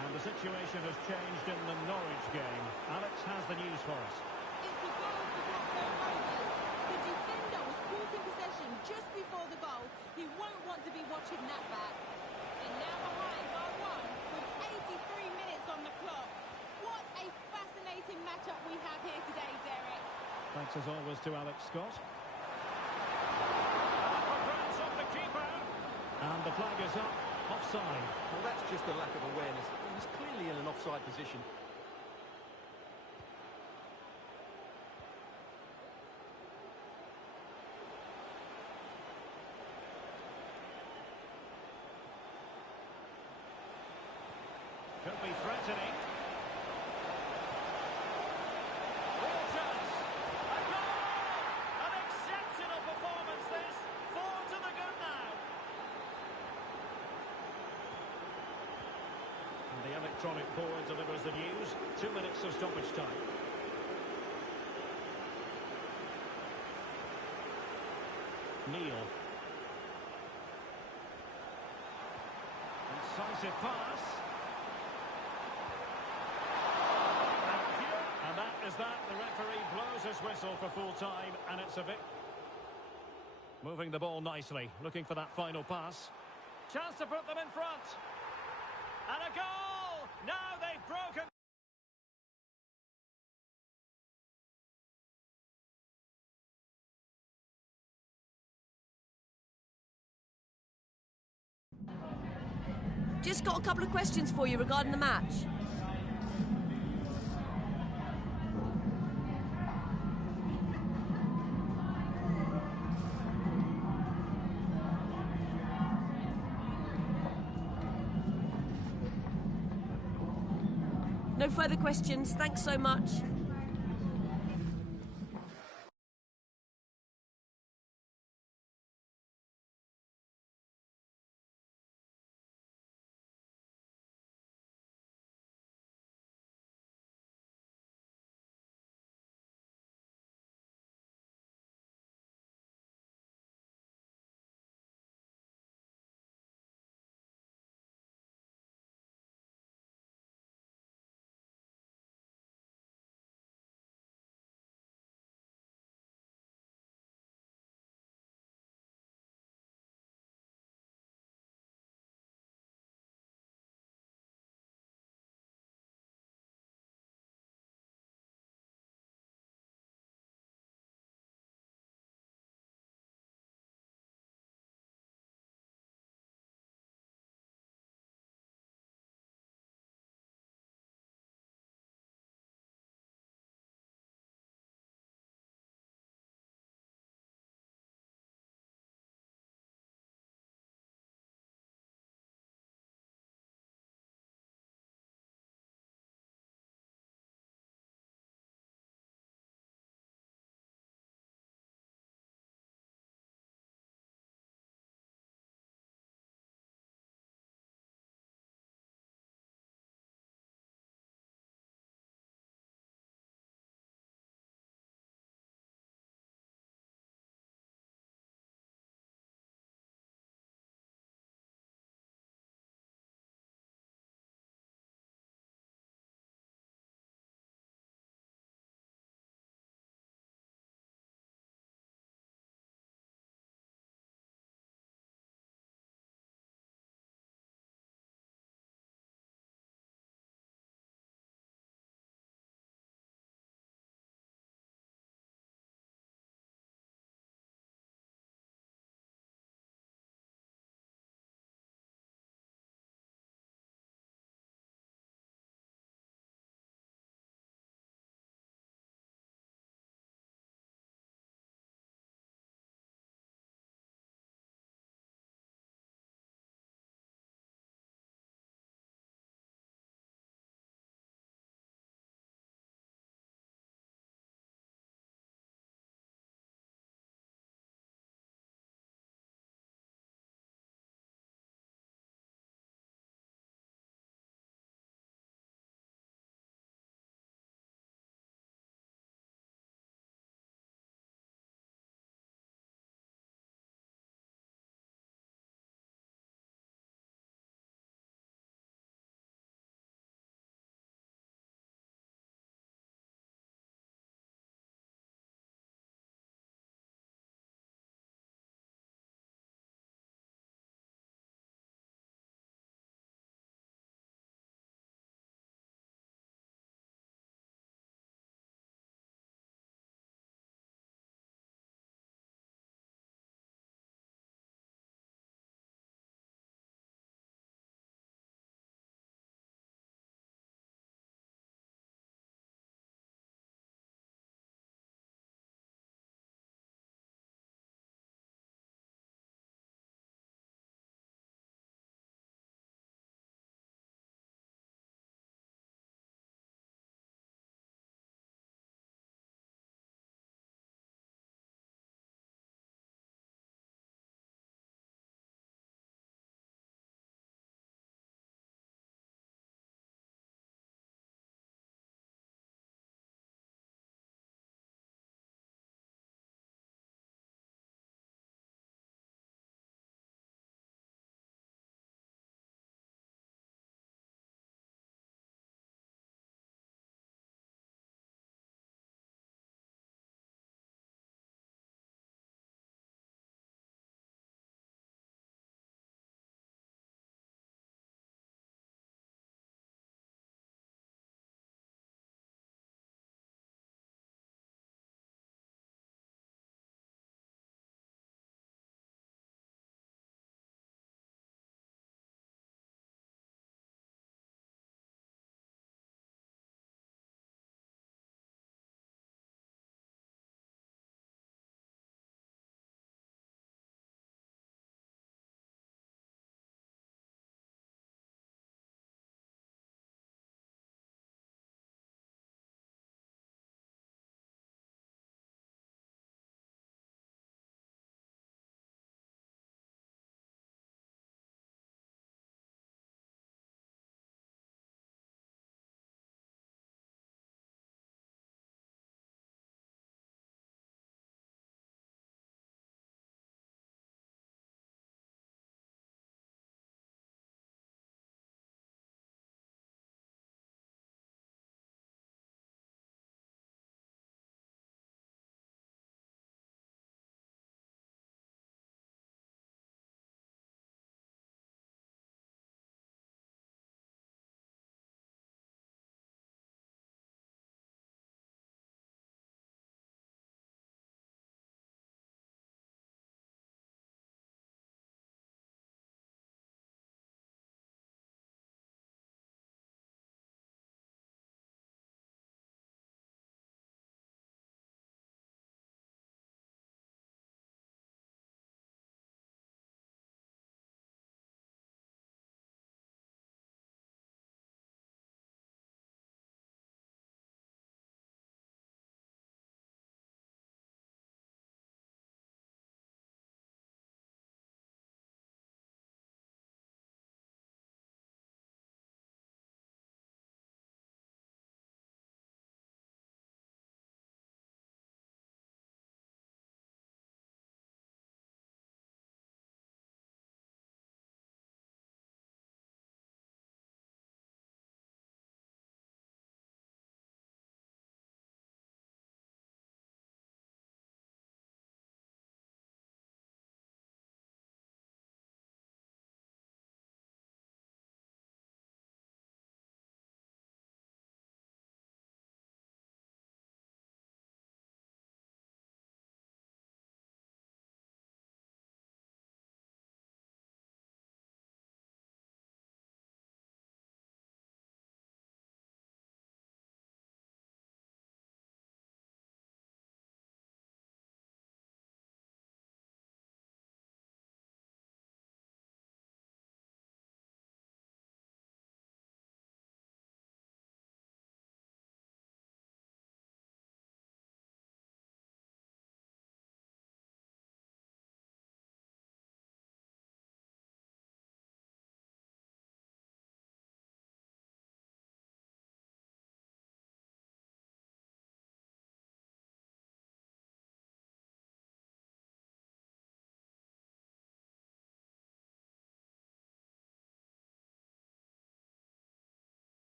And the situation has changed in the Norwich game. Alex has the news for us. It's a goal for Blackburn Rovers. The defender was caught in possession just before the goal. He won't want to be watching that back. And now behind by 1 with 83 minutes on the clock. What a fascinating matchup we have here today, Derek. Thanks as always to Alex Scott. Grabs off the keeper. And the flag is up. Offside. Well, that's just a lack of awareness. He was clearly in an offside position. Could be threatening. Real chance. A goal! An exceptional performance this. 4 to the good now. And the electronic board delivers the news. 2 minutes of stoppage time. Neil. Incisive pass. And that is that. The referee blows his whistle for full time, and it's a moving the ball nicely, looking for that final pass. Chance to put them in front. And a goal! Now they've broken. Just got a couple of questions for you regarding the match. No further questions. Thanks so much.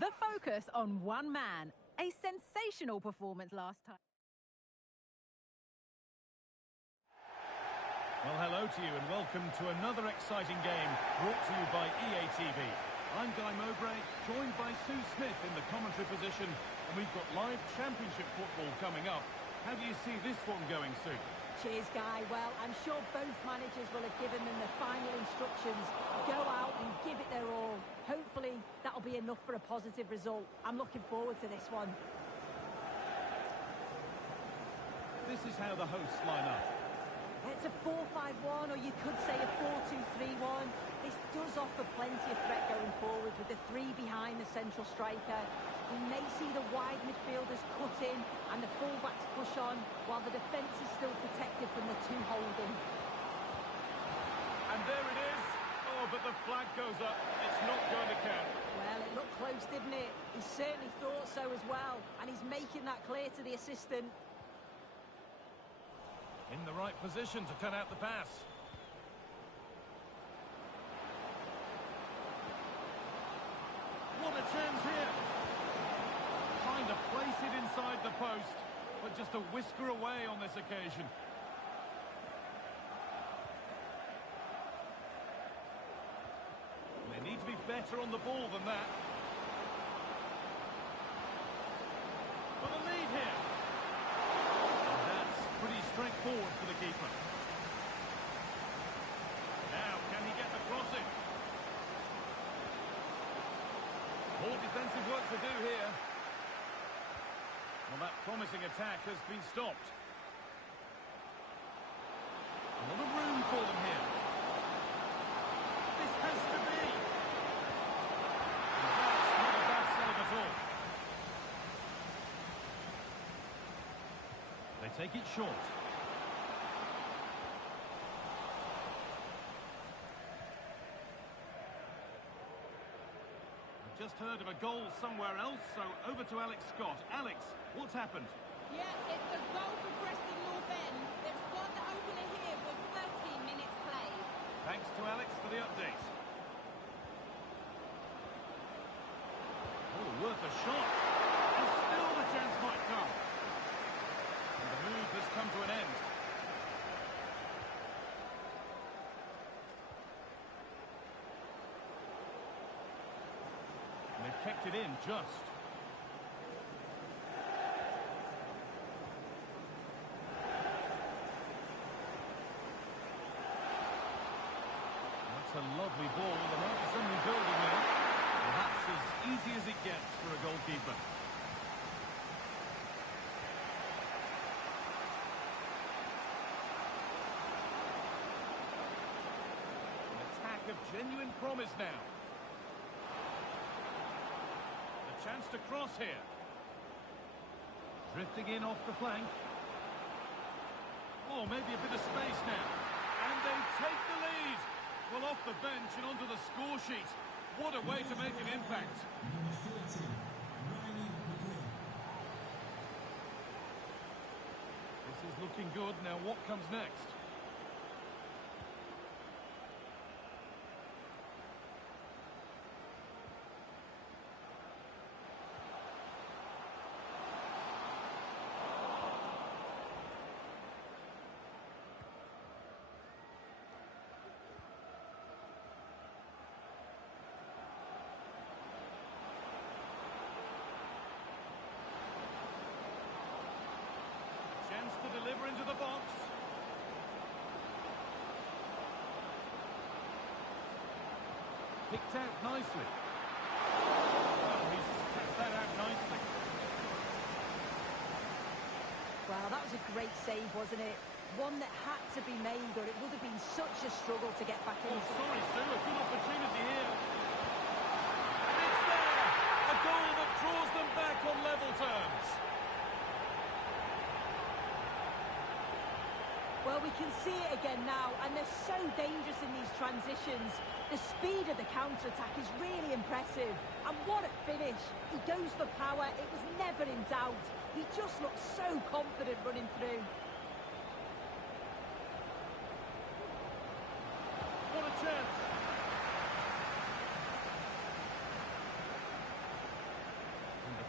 The focus on one man. A sensational performance last time. Well, hello to you and welcome to another exciting game brought to you by EA TV. I'm Guy Mowbray, joined by Sue Smith in the commentary position, and we've got live championship football coming up. How do you see this one going, Sue? Cheers, Guy. Well, I'm sure both managers will have given them the final instructions. Go out and give it their all. Hopefully, that'll be enough for a positive result. I'm looking forward to this one. This is how the hosts line up. It's a 4-5-1, or you could say a 4-2-3-1. This does offer plenty of threat going forward with the three behind the central striker. We may see the wide midfielders cut in and the fullbacks push on, while the defence is still protected from the two holding. And there it is. Oh, but the flag goes up. It's not going to count. Well, it looked close, didn't it? He certainly thought so as well, and he's making that clear to the assistant. In the right position to cut out the pass. What a chance here. Trying to place it inside the post, but just a whisker away on this occasion. They need to be better on the ball than that. For the lead here. And that's pretty straightforward for the keeper. Now, can he get the crossing? More defensive work to do here. Well, that promising attack has been stopped. A lot of room for them here. This has to be. And that's not a bad save at all. They take it short. I've just heard of a goal somewhere else, so over to Alex Scott. Alex, what's happened? Yeah, it's a goal for Preston North End. They've scored the opener here with 13 minutes played. Thanks to Alex for the update. Oh, worth a shot. And still the chance might come. And the move has come to an end. And they've kept it in just. That's a lovely ball. The might be something building there. Perhaps as easy as it gets for a goalkeeper. An attack of genuine promise now. A chance to cross here. Drifting in off the flank. Oh, maybe a bit of space now. And they take the lead. Well, off the bench and onto the score sheet. What a way to make an impact. Number 30, Riley McGinn. This is looking good. Now, what comes next? Chance to deliver into the box. Picked out nicely. Well, he's kept that out nicely. Well, that was a great save, wasn't it? One that had to be made, or it would have been such a struggle to get back Oh, into. sorry, Sue. A good opportunity here. And it's there! A goal that draws them back on level terms. Well, we can see it again now, and they're so dangerous in these transitions. The speed of the counter-attack is really impressive. And what a finish. He goes for power. It was never in doubt. He just looked so confident running through. What a chance.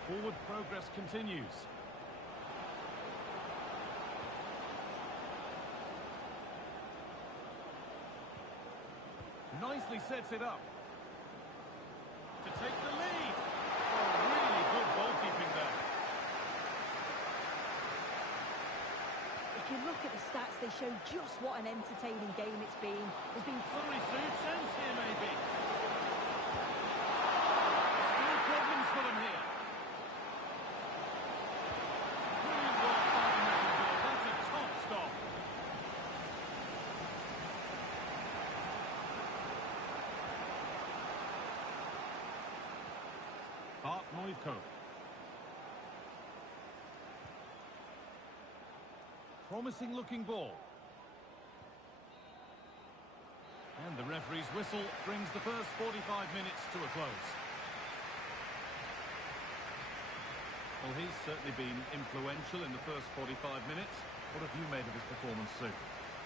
Forward progress continues. Nicely sets it up. To take the lead. Oh, really good goalkeeping there. If you look at the stats, they show just what an entertaining game it's been. There's been... Sorry, Sue, chance here maybe. Still problems for them here. Brilliant work by the manager. That's a top stop. Bart Noivko. Promising looking ball. And the referee's whistle brings the first 45 minutes to a close. Well, he's certainly been influential in the first 45 minutes. What have you made of his performance, Sue?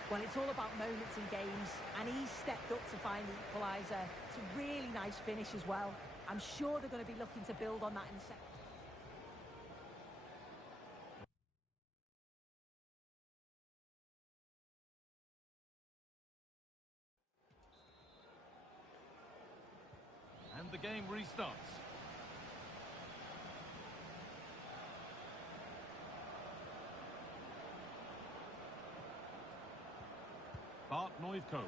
Well, it's all about moments in games, and he's stepped up to find the equaliser. It's a really nice finish as well. I'm sure they're going to be looking to build on that in the second. And the game restarts. Bart Noivko.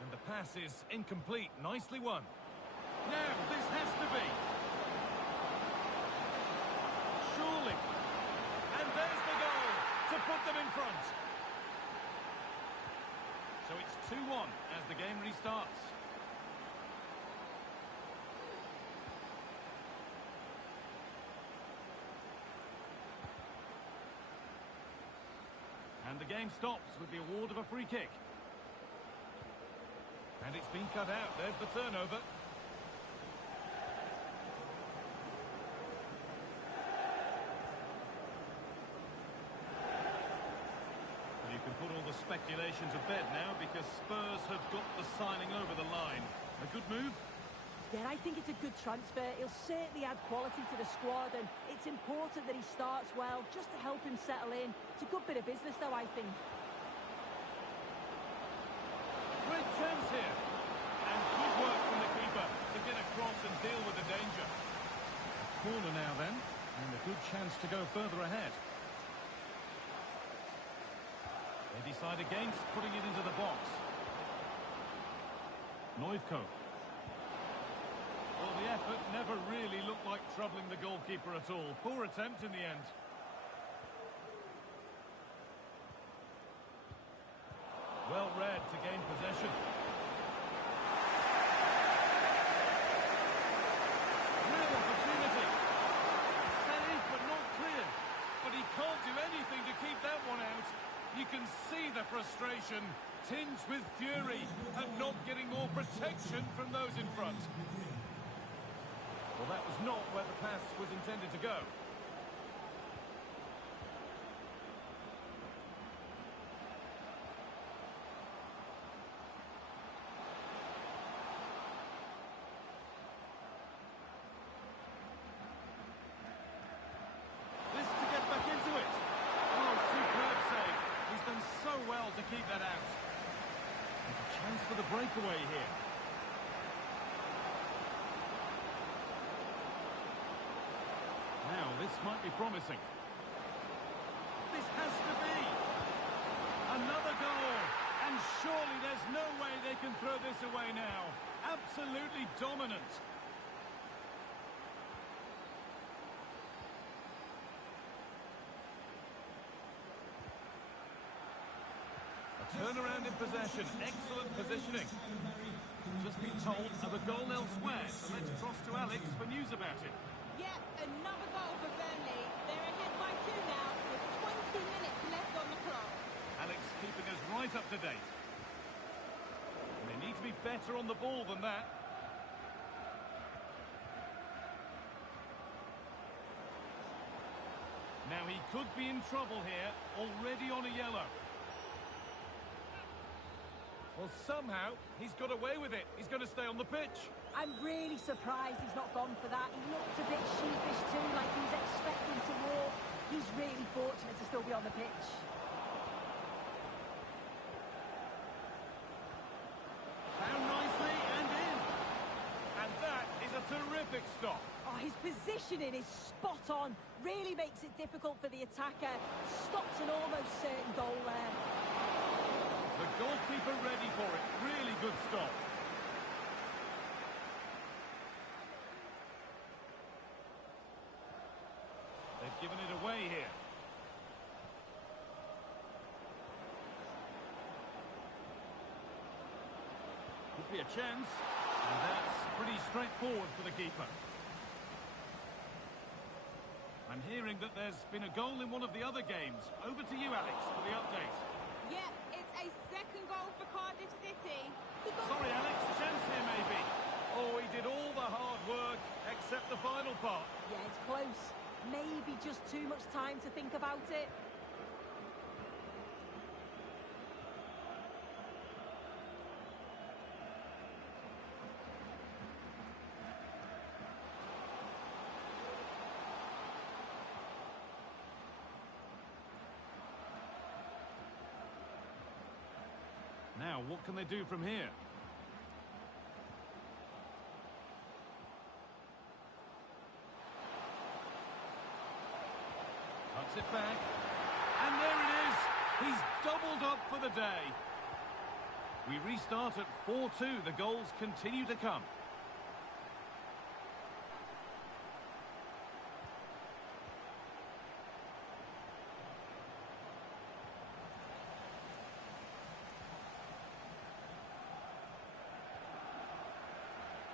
And the pass is incomplete. Nicely won. Now, this has to be. Surely. And there's the goal to put them in front. So it's 2-1 as the game restarts. And the game stops with the award of a free kick. And it's been cut out. There's the turnover. You can put all the speculation to bed now because Spurs have got the signing over the line. A good move? Yeah, I think it's a good transfer. He'll certainly add quality to the squad, and it's important that he starts well just to help him settle in. It's a good bit of business, though, I think. Great chance here. And good work from the keeper to get across and deal with the danger. A corner now then, and a good chance to go further ahead. They decide against putting it into the box. Noivko. Well, the effort never really looked like troubling the goalkeeper at all. Poor attempt in the end. Well read to gain possession. Real opportunity. Saved but not clear. But he can't do anything to keep that one out. You can see the frustration, tinged with fury, at not getting more protection from those in front. Well, that was not where the pass was intended to go. This to get back into it. Oh, superb save. He's done so well to keep that out. There's a chance for the breakaway here. Now, this might be promising. This has to be. Another goal. And surely there's no way they can throw this away now. Absolutely dominant. A turnaround in possession. Excellent positioning. Just been told of a goal elsewhere, so let's cross to Alex for news about it. Yep, another goal for Burnley. They're ahead by 2 now, with 20 minutes left on the clock. Alex keeping us right up to date. And they need to be better on the ball than that. This has to be. Another goal for Burnley. They're ahead by 2 now, with 20 minutes left on the clock. Alex keeping us right up to date. And they need to be better on the ball than that. This has to be. He could be in trouble here, already on a yellow. Well, somehow, he's got away with it. He's going to stay on the pitch. I'm really surprised he's not gone for that. He looked a bit sheepish too, like he was expecting to walk. He's really fortunate to still be on the pitch. Found nicely and in. And that is a terrific stop. Oh, his positioning is spot on. Really makes it difficult for the attacker. Stops an almost certain goal there. The goalkeeper ready for it. Really good stop. They've given it away here. Could be a chance. And that's pretty straightforward for the keeper. I'm hearing that there's been a goal in one of the other games. Over to you, Alex, for the update. Yep, it's a second goal for Cardiff City. Sorry, Alex, chance here maybe. Oh, he did all the hard work, except the final part. Yeah, it's close. Maybe just too much time to think about it. Now, what can they do from here? Cuts it back. And there it is! He's doubled up for the day. We restart at 4-2. The goals continue to come.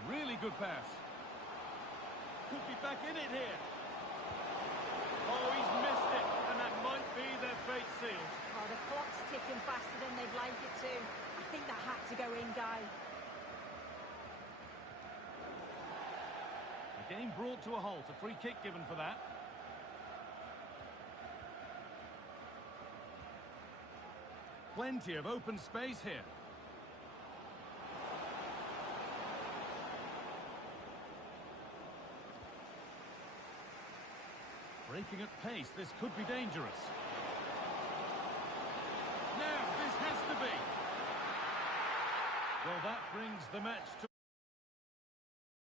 Really good pass. Could be back in it here. Oh, he's missed it, and that might be their fate sealed. Oh, the clock's ticking faster than they'd like it to. I think that had to go in, Guy. The game brought to a halt. A free kick given for that. Plenty of open space here. Breaking at pace, this could be dangerous. Now, this has to be. Well, that brings the match to